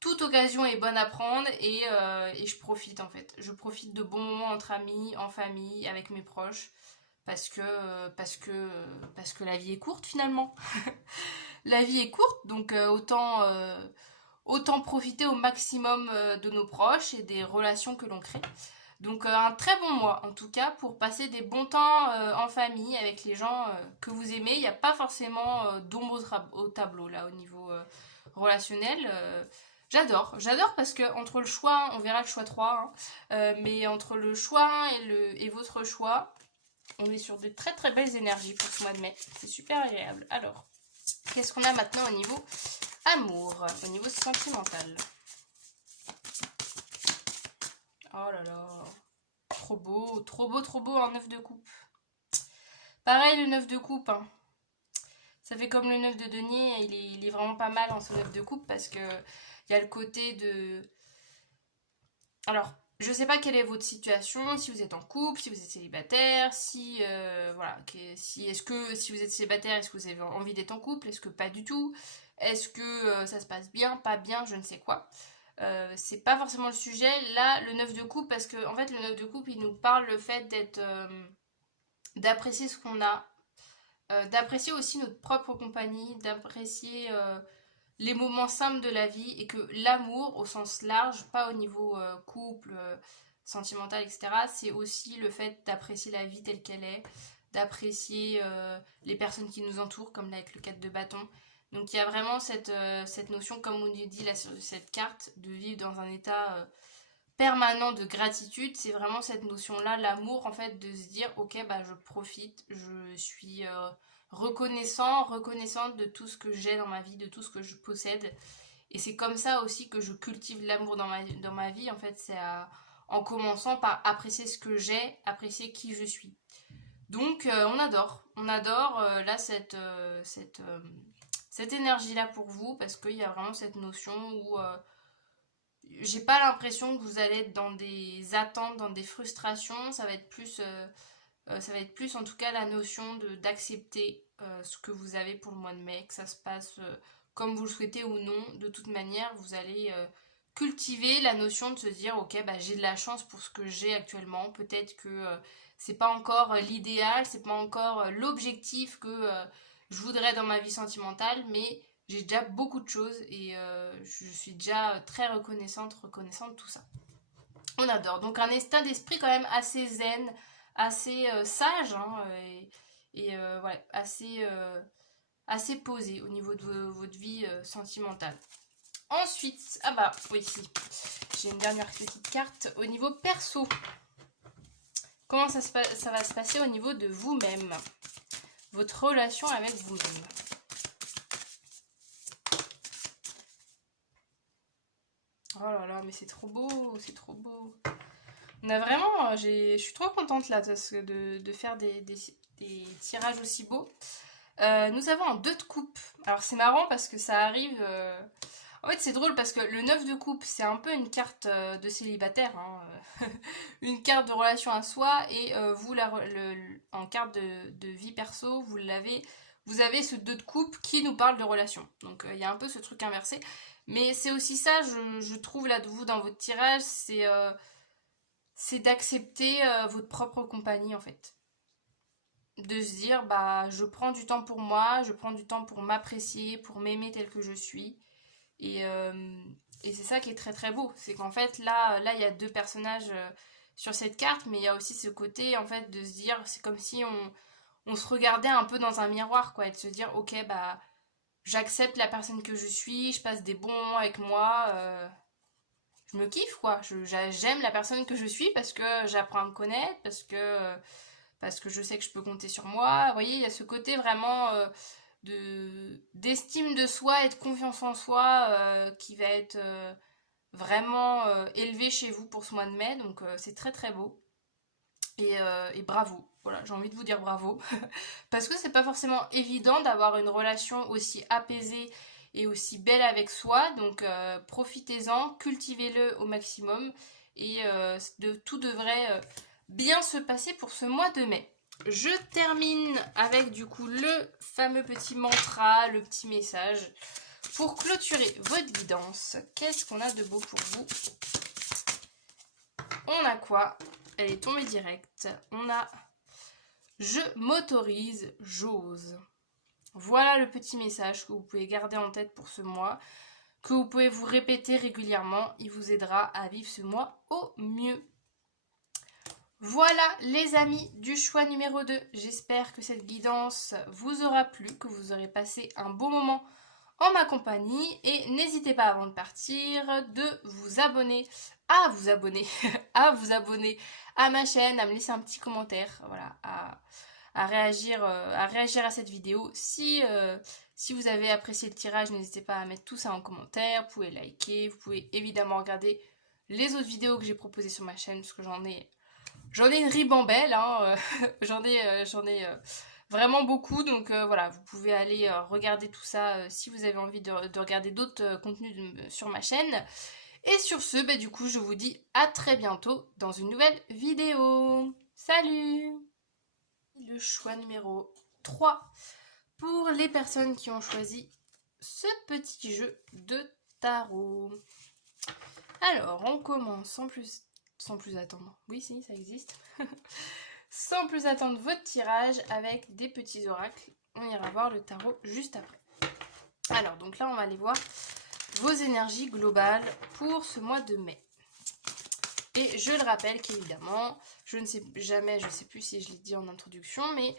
toute occasion est bonne à prendre et je profite en fait. Je profite de bons moments entre amis, en famille, avec mes proches. Parce que la vie est courte finalement. La vie est courte, donc autant profiter au maximum de nos proches et des relations que l'on crée. Donc un très bon mois en tout cas pour passer des bons temps en famille avec les gens que vous aimez. Il n'y a pas forcément d'ombre au tableau là au niveau relationnel. J'adore parce que entre le choix, on verra le choix 3, hein, mais entre le choix 1 et votre choix, on est sur de très très belles énergies pour ce mois de mai. C'est super agréable. Alors, qu'est-ce qu'on a maintenant au niveau amour, au niveau sentimental? Oh là là, trop beau, trop beau, trop beau, un 9 de coupe. Pareil, le 9 de coupe, hein. Ça fait comme le 9 de denier, il est vraiment pas mal en ce 9 de coupe parce que il y a le côté de... Alors, je sais pas quelle est votre situation, si vous êtes en couple, si vous êtes célibataire, si voilà, si vous êtes célibataire, est-ce que vous avez envie d'être en couple, est-ce que pas du tout, est-ce que ça se passe bien, pas bien, je ne sais quoi. C'est pas forcément le sujet. Là, le 9 de coupe, parce que en fait, le 9 de coupe, il nous parle le fait d'être d'apprécier ce qu'on a, d'apprécier aussi notre propre compagnie, d'apprécier les moments simples de la vie et que l'amour au sens large, pas au niveau couple, sentimental, etc., c'est aussi le fait d'apprécier la vie telle qu'elle est, d'apprécier les personnes qui nous entourent, comme là avec le 4 de bâton. Donc il y a vraiment cette notion, comme on nous dit là sur cette carte, de vivre dans un état permanent de gratitude. C'est vraiment cette notion-là, l'amour en fait, de se dire ok, bah je profite, je suis reconnaissante de tout ce que j'ai dans ma vie, de tout ce que je possède. Et c'est comme ça aussi que je cultive l'amour dans ma vie. En fait, c'est en commençant par apprécier ce que j'ai, apprécier qui je suis. Donc on adore là cette énergie-là pour vous parce qu'il y a vraiment cette notion où j'ai pas l'impression que vous allez être dans des attentes, dans des frustrations. Ça va être plus en tout cas la notion d'accepter ce que vous avez pour le mois de mai, que ça se passe comme vous le souhaitez ou non. De toute manière, vous allez cultiver la notion de se dire ok, bah, j'ai de la chance pour ce que j'ai actuellement. Peut-être que c'est pas encore l'idéal, c'est pas encore l'objectif que je voudrais dans ma vie sentimentale, mais j'ai déjà beaucoup de choses et je suis déjà très reconnaissante de tout ça. On adore. Donc un état d'esprit quand même assez zen, assez sage hein, ouais, assez posé au niveau de votre vie sentimentale. Ensuite, ah bah oui, si, j'ai une dernière petite carte au niveau perso. Comment ça va se passer au niveau de vous-même? Votre relation avec vous-même. Oh là là, mais c'est trop beau, c'est trop beau. On a vraiment, je suis trop contente là de faire des tirages aussi beaux. Nous avons un 2 de coupe. Alors c'est marrant parce que ça arrive... En fait c'est drôle parce que le 9 de coupe c'est un peu une carte de célibataire, hein, une carte de relation à soi et vous en carte de vie perso vous avez ce 2 de coupe qui nous parle de relation. Donc il y a un peu ce truc inversé. Mais c'est aussi ça je trouve là de vous dans votre tirage, c'est d'accepter votre propre compagnie en fait. De se dire bah je prends du temps pour moi, je prends du temps pour m'apprécier, pour m'aimer tel que je suis. Et, c'est ça qui est très très beau. C'est qu'en fait là il y a 2 personnages sur cette carte, mais il y a aussi ce côté en fait de se dire, c'est comme si on se regardait un peu dans un miroir quoi, et de se dire ok bah j'accepte la personne que je suis, je passe des bons moments avec moi, je me kiffe quoi, j'aime la personne que je suis parce que j'apprends à me connaître, parce que je sais que je peux compter sur moi. Vous voyez, il y a ce côté vraiment d'estime de soi et de confiance en soi qui va être vraiment élevé chez vous pour ce mois de mai, donc c'est très très beau. Et bravo, voilà, j'ai envie de vous dire bravo, parce que c'est pas forcément évident d'avoir une relation aussi apaisée et aussi belle avec soi, donc profitez-en, cultivez-le au maximum, et tout devrait bien se passer pour ce mois de mai. Je termine avec du coup le fameux petit mantra, le petit message. Pour clôturer votre guidance, qu'est-ce qu'on a de beau pour vous? On a quoi? Elle est tombée directe. On a je m'autorise, j'ose. Voilà le petit message que vous pouvez garder en tête pour ce mois, que vous pouvez vous répéter régulièrement. Il vous aidera à vivre ce mois au mieux. Voilà les amis du choix numéro 2. J'espère que cette guidance vous aura plu, que vous aurez passé un bon moment en ma compagnie. Et n'hésitez pas avant de partir de vous abonner, à vous abonner, à vous abonner à ma chaîne, à me laisser un petit commentaire, voilà, à réagir à cette vidéo. Si vous avez apprécié le tirage, n'hésitez pas à mettre tout ça en commentaire. Vous pouvez liker, vous pouvez évidemment regarder les autres vidéos que j'ai proposées sur ma chaîne, parce que j'en ai une ribambelle, hein, j'en ai vraiment beaucoup, donc voilà, vous pouvez aller regarder tout ça si vous avez envie de regarder d'autres contenus sur ma chaîne. Et sur ce, bah, du coup, je vous dis à très bientôt dans une nouvelle vidéo. Salut! Le choix numéro 3 pour les personnes qui ont choisi ce petit jeu de tarot. Alors, on commence sans plus attendre. Oui, si, ça existe. Sans plus attendre votre tirage avec des petits oracles. On ira voir le tarot juste après. Alors, donc là, on va aller voir vos énergies globales pour ce mois de mai. Et je le rappelle qu'évidemment, je ne sais plus si je l'ai dit en introduction, mais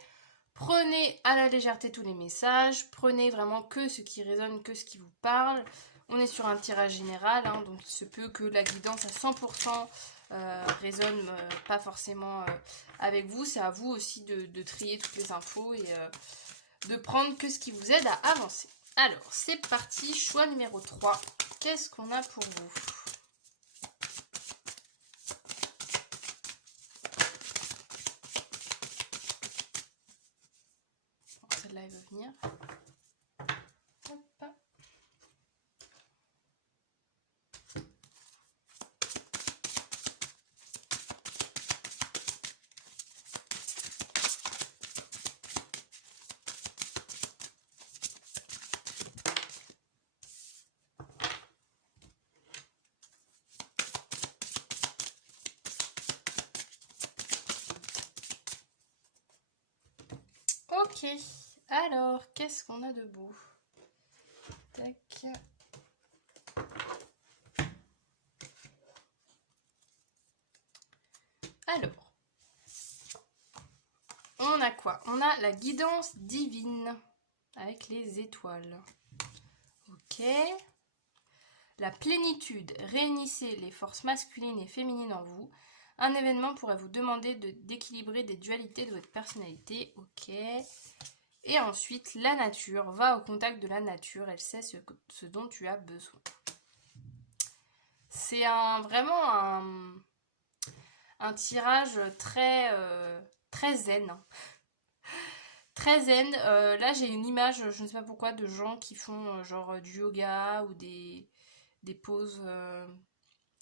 prenez à la légèreté tous les messages, prenez vraiment que ce qui résonne, que ce qui vous parle. On est sur un tirage général, hein, donc il se peut que la guidance à 100% résonne pas forcément avec vous. C'est à vous aussi de trier toutes les infos et de prendre que ce qui vous aide à avancer. Alors, c'est parti, choix numéro 3. Qu'est-ce qu'on a pour vous? Bon, celle-là, elle veut venir. Hop. Ok, alors, qu'est-ce qu'on a de beau? Tac. Alors, on a quoi? On a la guidance divine avec les étoiles. Ok. La plénitude. Réunissez les forces masculines et féminines en vous. Un événement pourrait vous demander d'équilibrer des dualités de votre personnalité. Ok. Et ensuite, la nature. Va au contact de la nature. Elle sait ce dont tu as besoin. C'est vraiment un tirage très zen. Très zen. Là, j'ai une image, je ne sais pas pourquoi, de gens qui font genre du yoga ou des pauses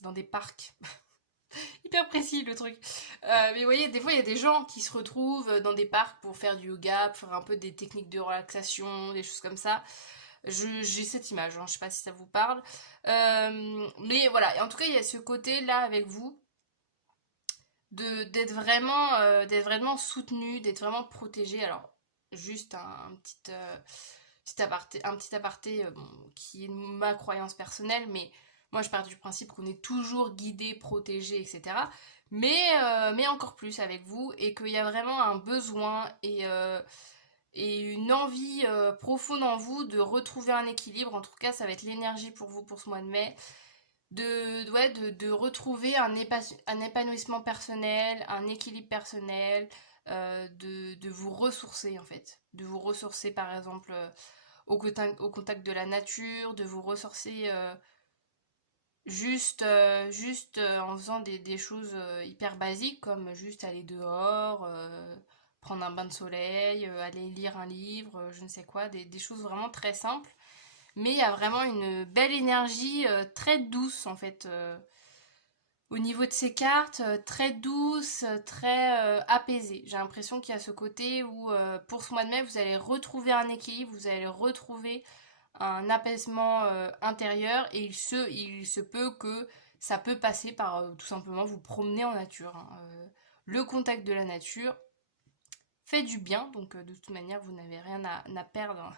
dans des parcs. Hyper précis le truc. Mais vous voyez, des fois, il y a des gens qui se retrouvent dans des parcs pour faire du yoga, pour faire un peu des techniques de relaxation, des choses comme ça. J'ai cette image, hein, je sais pas si ça vous parle. Mais voilà, et en tout cas, il y a ce côté-là avec vous, d'être vraiment soutenu, d'être vraiment protégé. Alors, juste un petit aparté bon, qui est ma croyance personnelle, mais moi je pars du principe qu'on est toujours guidé, protégé, etc. Mais encore plus avec vous, et qu'il y a vraiment un besoin et une envie profonde en vous de retrouver un équilibre. En tout cas, ça va être l'énergie pour vous pour ce mois de mai. De retrouver un épanouissement personnel, un équilibre personnel, de vous ressourcer en fait. De vous ressourcer par exemple au contact de la nature, de vous ressourcer juste en faisant des choses hyper basiques comme juste aller dehors, prendre un bain de soleil, aller lire un livre, je ne sais quoi, des choses vraiment très simples. Mais il y a vraiment une belle énergie très douce en fait au niveau de ces cartes, très douce, très apaisée. J'ai l'impression qu'il y a ce côté où pour ce mois de mai, vous allez retrouver un équilibre, vous allez retrouver un apaisement intérieur et il se peut que ça peut passer par tout simplement vous promener en nature, hein. Le contact de la nature fait du bien, donc de toute manière, vous n'avez rien à perdre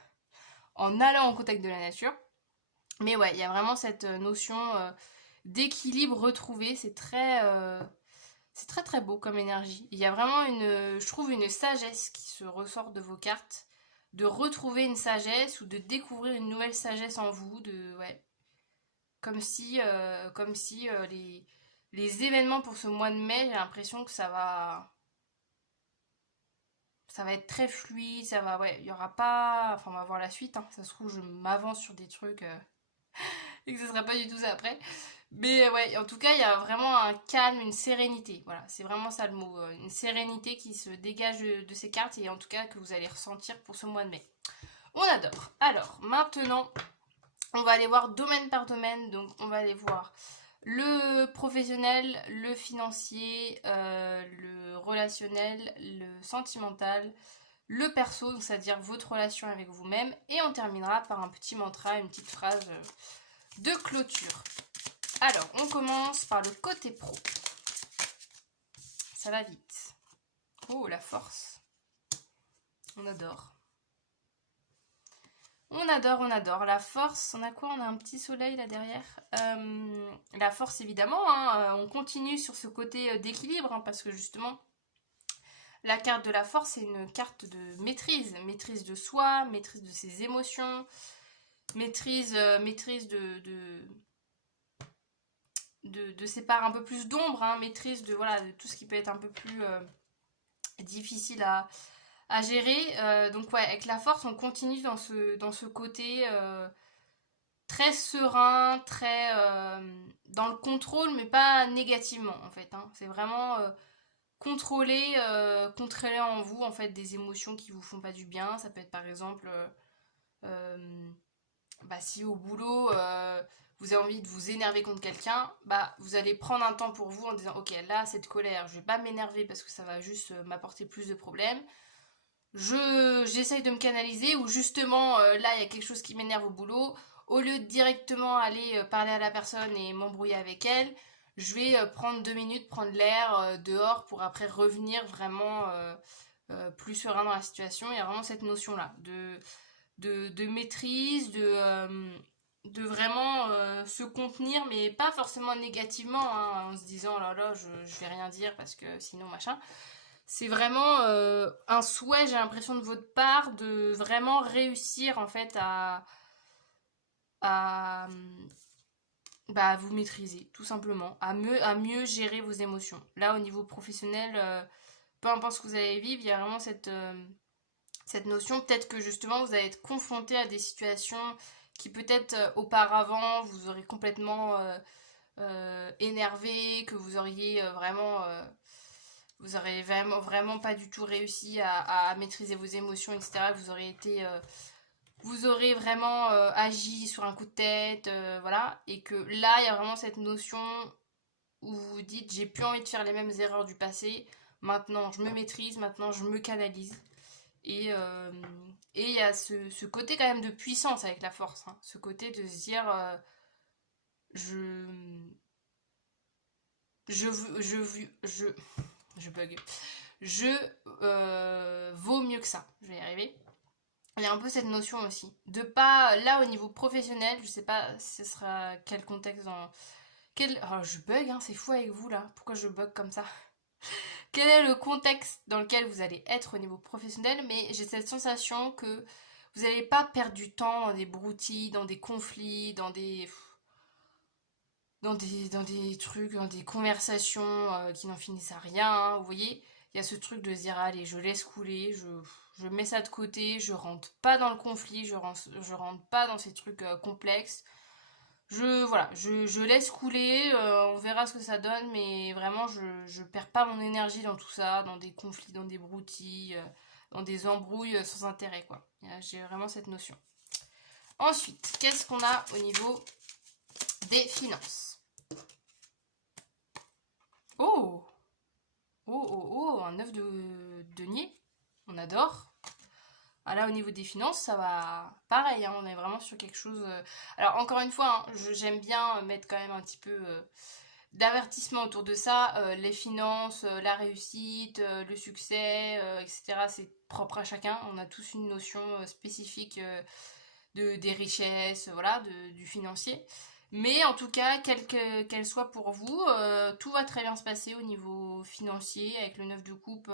en allant en contact de la nature. Mais ouais, il y a vraiment cette notion d'équilibre retrouvé. C'est très très beau comme énergie. Il y a vraiment je trouve une sagesse qui se ressort de vos cartes, de retrouver une sagesse ou de découvrir une nouvelle sagesse en vous, ouais, comme si les événements pour ce mois de mai, j'ai l'impression que ça va être très fluide, ça va, ouais, il y aura pas, enfin on va voir la suite, hein. Ça se trouve je m'avance sur des trucs et que ce sera pas du tout ça après. Mais ouais, en tout cas, il y a vraiment un calme, une sérénité. Voilà, c'est vraiment ça le mot. Une sérénité qui se dégage de ces cartes et en tout cas que vous allez ressentir pour ce mois de mai. On adore. Alors, maintenant, on va aller voir domaine par domaine. Donc, on va aller voir le professionnel, le financier, le relationnel, le sentimental, le perso, c'est-à-dire votre relation avec vous-même. Et on terminera par un petit mantra, une petite phrase de clôture. Alors, on commence par le côté pro. Ça va vite. Oh, la force. On adore. On adore, on adore. La force, on a quoi? On a un petit soleil là derrière. La force, évidemment, hein, on continue sur ce côté d'équilibre, hein, parce que justement, la carte de la force, c'est une carte de maîtrise. Maîtrise de soi, maîtrise de ses émotions, maîtrise de ses parts un peu plus d'ombre, hein, maîtrise de, voilà, de tout ce qui peut être un peu plus difficile à gérer. Donc ouais, avec la force, on continue dans ce côté très serein, très dans le contrôle, mais pas négativement en fait, hein. C'est vraiment contrôler en vous en fait des émotions qui vous font pas du bien. Ça peut être par exemple bah, si au boulot vous avez envie de vous énerver contre quelqu'un, bah vous allez prendre un temps pour vous en disant ok, là cette colère, je vais pas m'énerver parce que ça va juste m'apporter plus de problèmes. J'essaye de me canaliser ou justement là il y a quelque chose qui m'énerve au boulot. Au lieu de directement aller parler à la personne et m'embrouiller avec elle, je vais prendre 2 minutes, prendre l'air dehors pour après revenir vraiment plus serein dans la situation. Il y a vraiment cette notion là de maîtrise, de vraiment se contenir, mais pas forcément négativement, hein, en se disant oh là là, je vais rien dire parce que sinon machin. C'est vraiment un souhait, j'ai l'impression de votre part, de vraiment réussir en fait à, bah, vous maîtriser, tout simplement, à mieux gérer vos émotions. Là, au niveau professionnel, peu importe ce que vous allez vivre, il y a vraiment cette notion, peut-être que justement vous allez être confronté à des situations qui peut-être auparavant vous auraient complètement énervé, que vous auriez vous aurez vraiment pas du tout réussi à maîtriser vos émotions, etc. Vous aurez vraiment agi sur un coup de tête, voilà. Et que là, il y a vraiment cette notion où vous vous dites, j'ai plus envie de faire les mêmes erreurs du passé. Maintenant, je me maîtrise, maintenant, je me canalise. Et il y a ce côté quand même de puissance avec la force, hein. Ce côté de se dire, je, je, je bug. Je vaux mieux que ça. Je vais y arriver. Il y a un peu cette notion aussi. De pas, là au niveau professionnel, je sais pas ce sera quel contexte dans. Oh, je bug, hein, c'est fou avec vous là. Pourquoi je bug comme ça? Quel est le contexte dans lequel vous allez être au niveau professionnel? Mais j'ai cette sensation que vous n'allez pas perdre du temps dans des broutilles, dans des conflits, dans des trucs, dans des conversations qui n'en finissent à rien, hein. Vous voyez, il y a ce truc de se dire, allez, je laisse couler, je mets ça de côté, je rentre pas dans le conflit, je rentre pas dans ces trucs complexes. Voilà, je laisse couler, on verra ce que ça donne, mais vraiment, je perds pas mon énergie dans tout ça, dans des conflits, dans des broutilles, dans des embrouilles sans intérêt, quoi. J'ai vraiment cette notion. Ensuite, qu'est-ce qu'on a au niveau des finances? Oh! Oh, oh, oh, un œuf de denier. On adore. Ah, là, au niveau des finances, ça va pareil, hein, on est vraiment sur quelque chose. Alors, encore une fois, hein, j'aime bien mettre quand même un petit peu d'avertissement autour de ça. Les finances, la réussite, le succès, etc. C'est propre à chacun. On a tous une notion spécifique des richesses, voilà, du financier. Mais en tout cas, quelle qu'elle soit pour vous, tout va très bien se passer au niveau financier. Avec le 9 de coupe,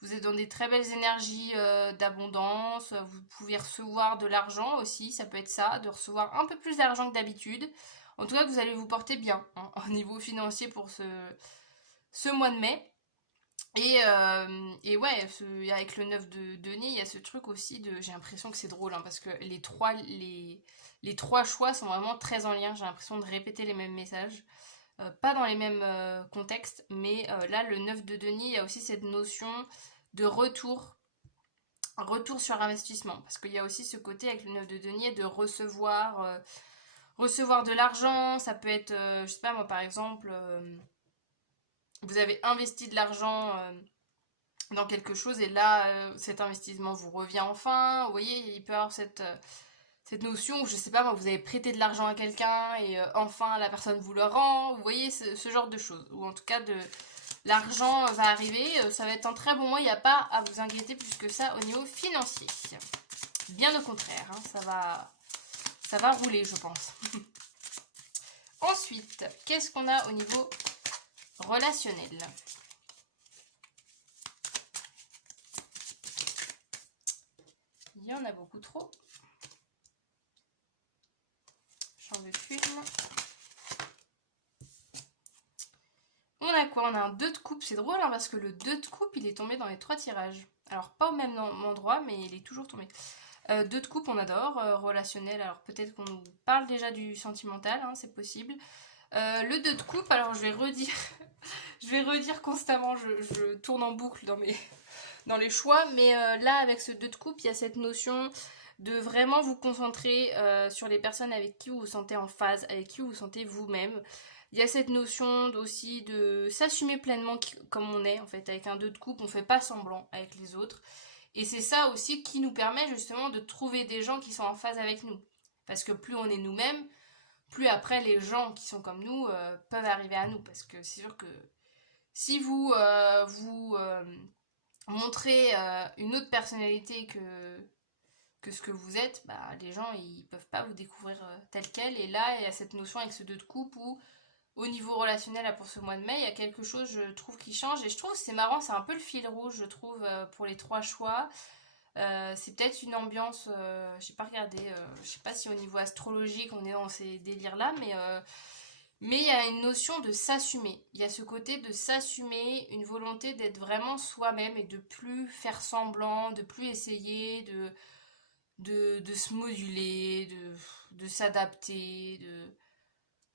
vous êtes dans des très belles énergies d'abondance. Vous pouvez recevoir de l'argent aussi, ça peut être ça, de recevoir un peu plus d'argent que d'habitude. En tout cas, vous allez vous porter bien hein, au niveau financier pour ce mois de mai. Et ouais, avec le 9 de denier, il y a ce truc aussi de. J'ai l'impression que c'est drôle, hein, parce que les trois choix sont vraiment très en lien. J'ai l'impression de répéter les mêmes messages. Pas dans les mêmes contextes, mais là, le 9 de denier, il y a aussi cette notion de retour sur investissement. Parce qu'il y a aussi ce côté avec le 9 de denier de recevoir de l'argent. Ça peut être, je sais pas moi, par exemple. Vous avez investi de l'argent dans quelque chose et là cet investissement vous revient enfin. Vous voyez, il peut y avoir cette notion où je sais pas moi, vous avez prêté de l'argent à quelqu'un et enfin la personne vous le rend. Vous voyez ce genre de choses. Ou en tout cas l'argent va arriver, ça va être un très bon mois, il n'y a pas à vous inquiéter plus que ça au niveau financier. Bien au contraire, hein, ça va rouler je pense. Ensuite, qu'est-ce qu'on a au niveau relationnel? Il y en a beaucoup trop. J'en veux une. On a quoi? On a un 2 de coupe. C'est drôle hein, parce que le 2 de coupe, il est tombé dans les 3 tirages. Alors, pas au même endroit, mais il est toujours tombé. 2 de coupe, on adore. Relationnel, alors peut-être qu'on nous parle déjà du sentimental, hein, c'est possible. Le 2 de coupe, alors je vais redire, je vais redire constamment, je tourne en boucle dans les choix, mais là, avec ce 2 de coupe, il y a cette notion de vraiment vous concentrer sur les personnes avec qui vous vous sentez en phase, avec qui vous vous sentez vous-même. Il y a cette notion aussi de s'assumer pleinement comme on est, en fait, avec un 2 de coupe, on fait pas semblant avec les autres. Et c'est ça aussi qui nous permet justement de trouver des gens qui sont en phase avec nous. Parce que plus on est nous-mêmes, plus après les gens qui sont comme nous peuvent arriver à nous. Parce que c'est sûr que si vous montrez une autre personnalité que ce que vous êtes, bah, les gens ils peuvent pas vous découvrir tel quel. Et là, il y a cette notion avec ce 2 de coupe où au niveau relationnel là, pour ce mois de mai, il y a quelque chose je trouve qui change. Et je trouve que c'est marrant, c'est un peu le fil rouge je trouve pour les 3 choix. C'est peut-être une ambiance, j'ai pas regardé, je sais pas si au niveau astrologique on est dans ces délires là, mais il y a une notion de s'assumer. Il y a ce côté de s'assumer, une volonté d'être vraiment soi-même et de plus faire semblant, de plus essayer de se moduler, de s'adapter,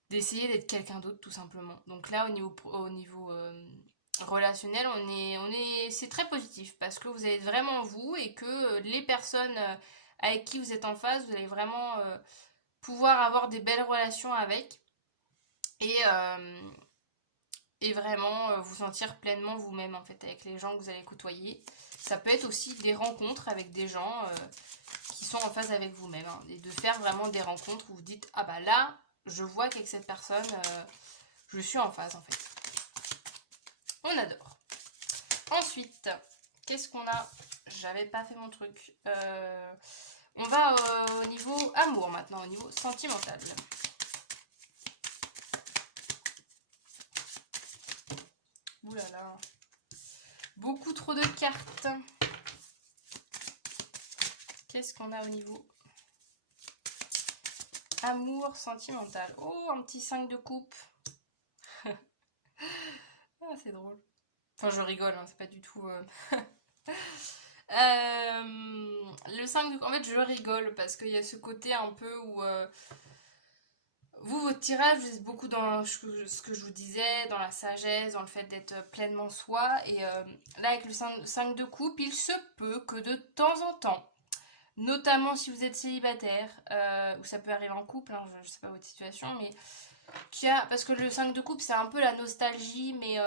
d'essayer d'être quelqu'un d'autre tout simplement. Donc là au niveau relationnel, c'est très positif parce que vous êtes vraiment vous et que les personnes avec qui vous êtes en face, vous allez vraiment pouvoir avoir des belles relations avec et, et vraiment vous sentir pleinement vous-même en fait avec les gens que vous allez côtoyer. Ça peut être aussi des rencontres avec des gens qui sont en phase avec vous-même hein, et de faire vraiment des rencontres où vous dites ah bah là je vois qu'avec cette personne je suis en phase en fait. On adore. Ensuite, qu'est-ce qu'on a? J'avais pas fait mon truc. On va au niveau amour maintenant, au niveau sentimental. Ouh là là. Beaucoup trop de cartes. Qu'est-ce qu'on a au niveau amour sentimental? Oh, un petit 5 de coupe. Ah, c'est drôle. Enfin, je rigole, hein, c'est pas du tout... le 5 de... En fait, je rigole parce qu'il y a ce côté un peu où... vous, votre tirage, vous êtes beaucoup dans ce que je vous disais, dans la sagesse, dans le fait d'être pleinement soi. Et là, avec le 5 de coupe, il se peut que de temps en temps, notamment si vous êtes célibataire, ou ça peut arriver en couple, hein, je sais pas votre situation, mais Parce que le 5 de coupe, c'est un peu la nostalgie, mais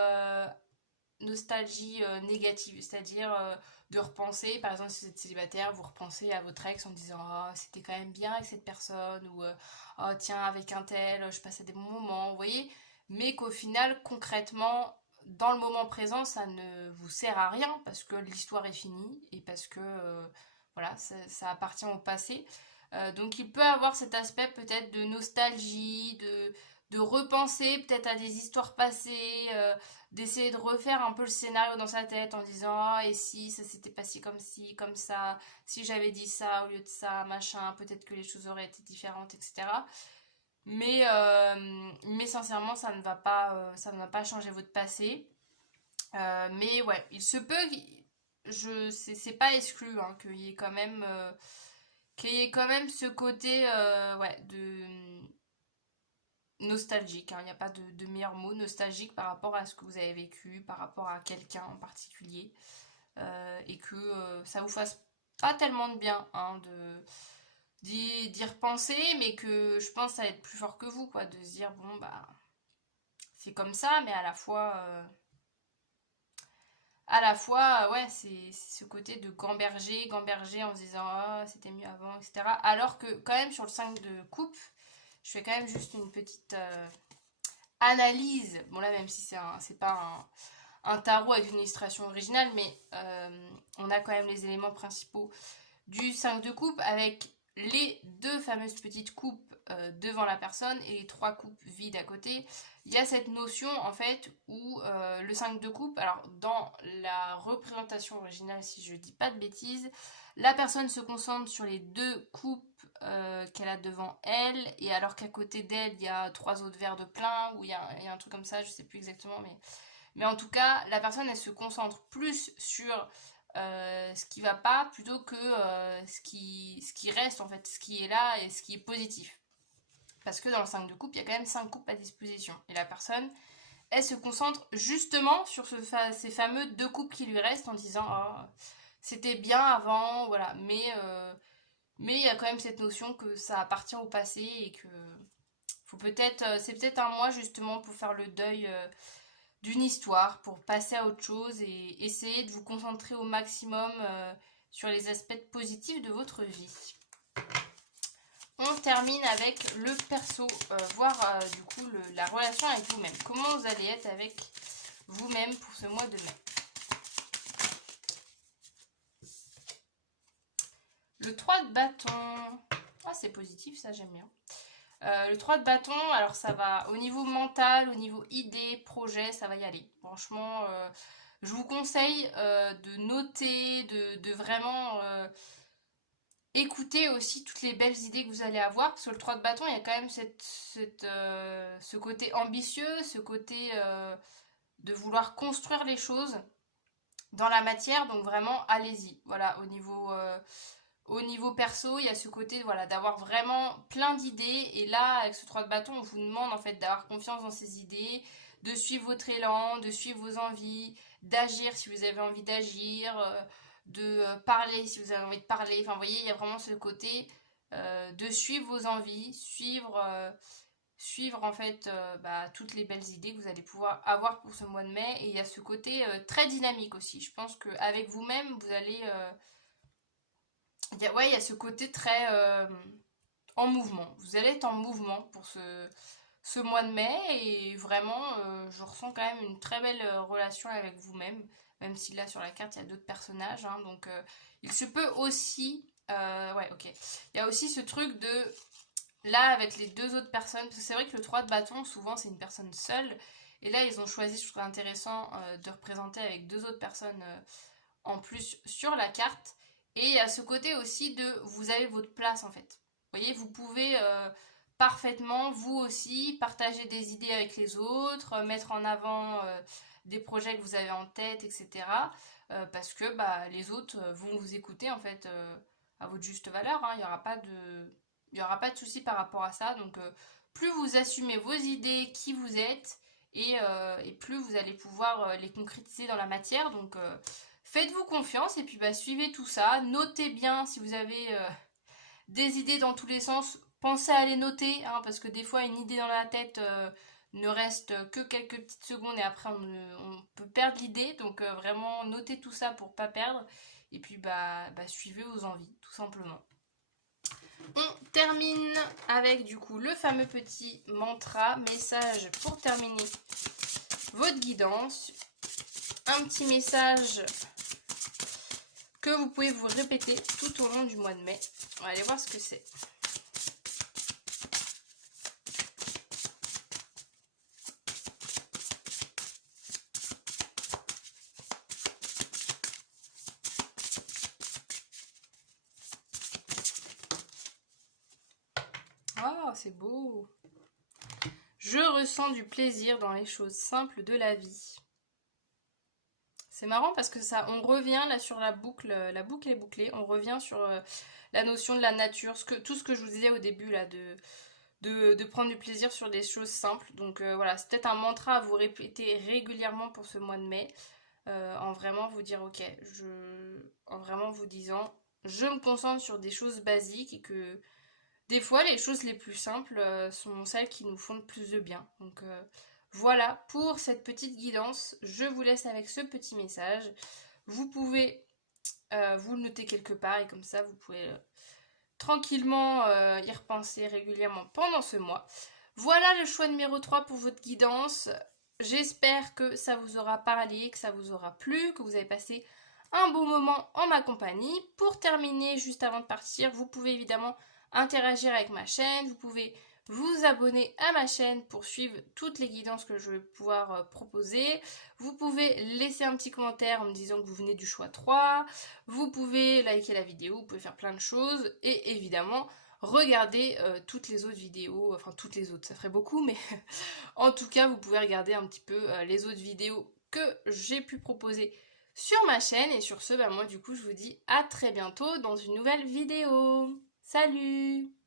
nostalgie négative, c'est-à-dire de repenser, par exemple si vous êtes célibataire, vous repensez à votre ex en disant oh, c'était quand même bien avec cette personne, ou oh tiens avec un tel, je passais des bons moments, vous voyez, mais qu'au final, concrètement, dans le moment présent, ça ne vous sert à rien parce que l'histoire est finie et parce que voilà, ça appartient au passé. Donc il peut avoir cet aspect peut-être de nostalgie, de repenser peut-être à des histoires passées, d'essayer de refaire un peu le scénario dans sa tête en disant ah et si ça s'était passé comme ci, comme ça, si j'avais dit ça au lieu de ça, machin, peut-être que les choses auraient été différentes, etc. Mais sincèrement, ça ne va pas changer votre passé. Mais ouais, il se peut, c'est pas exclu hein, qu'il y ait quand même ce côté ouais, de nostalgique, hein. Il n'y a pas de meilleur mot, nostalgique par rapport à ce que vous avez vécu, par rapport à quelqu'un en particulier, et que ça vous fasse pas tellement de bien hein, d'y repenser, mais que je pense que ça va être plus fort que vous, quoi, de se dire bon bah c'est comme ça, mais à la fois ouais, c'est ce côté de gamberger en se disant ah c'était mieux avant, etc. Alors que quand même sur le 5 de coupe, je fais quand même juste une petite analyse, bon là même si c'est pas un tarot avec une illustration originale, mais on a quand même les éléments principaux du 5 de coupe avec les deux fameuses petites coupes devant la personne et les trois coupes vides à côté. Il y a cette notion en fait où le 5 de coupe, alors dans la représentation originale, si je dis pas de bêtises, la personne se concentre sur les deux coupes qu'elle a devant elle, et alors qu'à côté d'elle il y a trois autres verres de plein, ou il y a un truc comme ça, je sais plus exactement, mais en tout cas la personne elle se concentre plus sur ce qui va pas plutôt que ce qui reste en fait, ce qui est là et ce qui est positif. Parce que dans le 5 de coupe, il y a quand même 5 coupes à disposition. Et la personne, elle se concentre justement sur ces fameux deux coupes qui lui restent en disant oh, c'était bien avant, voilà. Mais il y a quand même cette notion que ça appartient au passé et que c'est peut-être un mois justement pour faire le deuil d'une histoire, pour passer à autre chose et essayer de vous concentrer au maximum sur les aspects positifs de votre vie. On termine avec le perso, voir du coup la relation avec vous-même. Comment vous allez être avec vous-même pour ce mois de mai. Le 3 de bâton. Ah, c'est positif, ça j'aime bien. Le 3 de bâton, alors ça va au niveau mental, au niveau idée, projet, ça va y aller. Franchement, je vous conseille de noter, de vraiment écouter aussi toutes les belles idées que vous allez avoir. Parce que le 3 de bâton, il y a quand même ce côté ambitieux, ce côté de vouloir construire les choses dans la matière. Donc vraiment, allez-y. Voilà, au niveau perso, il y a ce côté voilà, d'avoir vraiment plein d'idées. Et là, avec ce 3 de bâton, on vous demande en fait d'avoir confiance dans ces idées, de suivre votre élan, de suivre vos envies, d'agir si vous avez envie d'agir, de parler si vous avez envie de parler. Enfin, vous voyez, il y a vraiment ce côté de suivre vos envies, suivre en fait toutes les belles idées que vous allez pouvoir avoir pour ce mois de mai. Et il y a ce côté très dynamique aussi. Je pense qu'avec vous-même, vous allez... il y a ce côté très en mouvement. Vous allez être en mouvement pour ce mois de mai et vraiment, je ressens quand même une très belle relation avec vous-même, même si là sur la carte il y a d'autres personnages. Hein, donc il se peut aussi, ouais, ok. Il y a aussi ce truc de là avec les deux autres personnes, parce que c'est vrai que le 3 de bâton, souvent c'est une personne seule. Et là, ils ont choisi, je trouve intéressant, de représenter avec deux autres personnes en plus sur la carte. Et à ce côté aussi de vous avez votre place en fait. Vous voyez, vous pouvez parfaitement, vous aussi, partager des idées avec les autres, mettre en avant des projets que vous avez en tête, etc. Parce que les autres vont vous écouter en fait à votre juste valeur. Hein. Il n'y aura pas de souci par rapport à ça. Donc plus vous assumez vos idées, qui vous êtes, et plus vous allez pouvoir les concrétiser dans la matière. Donc faites-vous confiance et puis suivez tout ça. Notez bien si vous avez des idées dans tous les sens. pensez à les noter, hein, parce que des fois une idée dans la tête ne reste que quelques petites secondes et après on peut perdre l'idée. Donc vraiment notez tout ça pour pas perdre. Et puis suivez vos envies, tout simplement. On termine avec du coup le fameux petit mantra, message pour terminer votre guidance. Un petit message que vous pouvez vous répéter tout au long du mois de mai. On va aller voir ce que c'est. Oh, c'est beau! Je ressens du plaisir dans les choses simples de la vie. C'est marrant parce que ça, on revient là sur la boucle est bouclée, on revient sur la notion de la nature, tout ce que je vous disais au début là, de prendre du plaisir sur des choses simples. Donc voilà, c'est peut-être un mantra à vous répéter régulièrement pour ce mois de mai, en vraiment vous dire ok, en vraiment vous disant, je me concentre sur des choses basiques et que des fois les choses les plus simples sont celles qui nous font le plus de bien. Donc voilà pour cette petite guidance, je vous laisse avec ce petit message. Vous pouvez vous le noter quelque part et comme ça vous pouvez tranquillement y repenser régulièrement pendant ce mois. Voilà le choix numéro 3 pour votre guidance. J'espère que ça vous aura parlé, que ça vous aura plu, que vous avez passé un bon moment en ma compagnie. Pour terminer, juste avant de partir, vous pouvez évidemment interagir avec ma chaîne, vous pouvez vous abonner à ma chaîne pour suivre toutes les guidances que je vais pouvoir proposer. Vous pouvez laisser un petit commentaire en me disant que vous venez du choix 3. Vous pouvez liker la vidéo, vous pouvez faire plein de choses. Et évidemment, regarder toutes les autres vidéos. Enfin, toutes les autres, ça ferait beaucoup. Mais en tout cas, vous pouvez regarder un petit peu les autres vidéos que j'ai pu proposer sur ma chaîne. Et sur ce, moi du coup, je vous dis à très bientôt dans une nouvelle vidéo. Salut!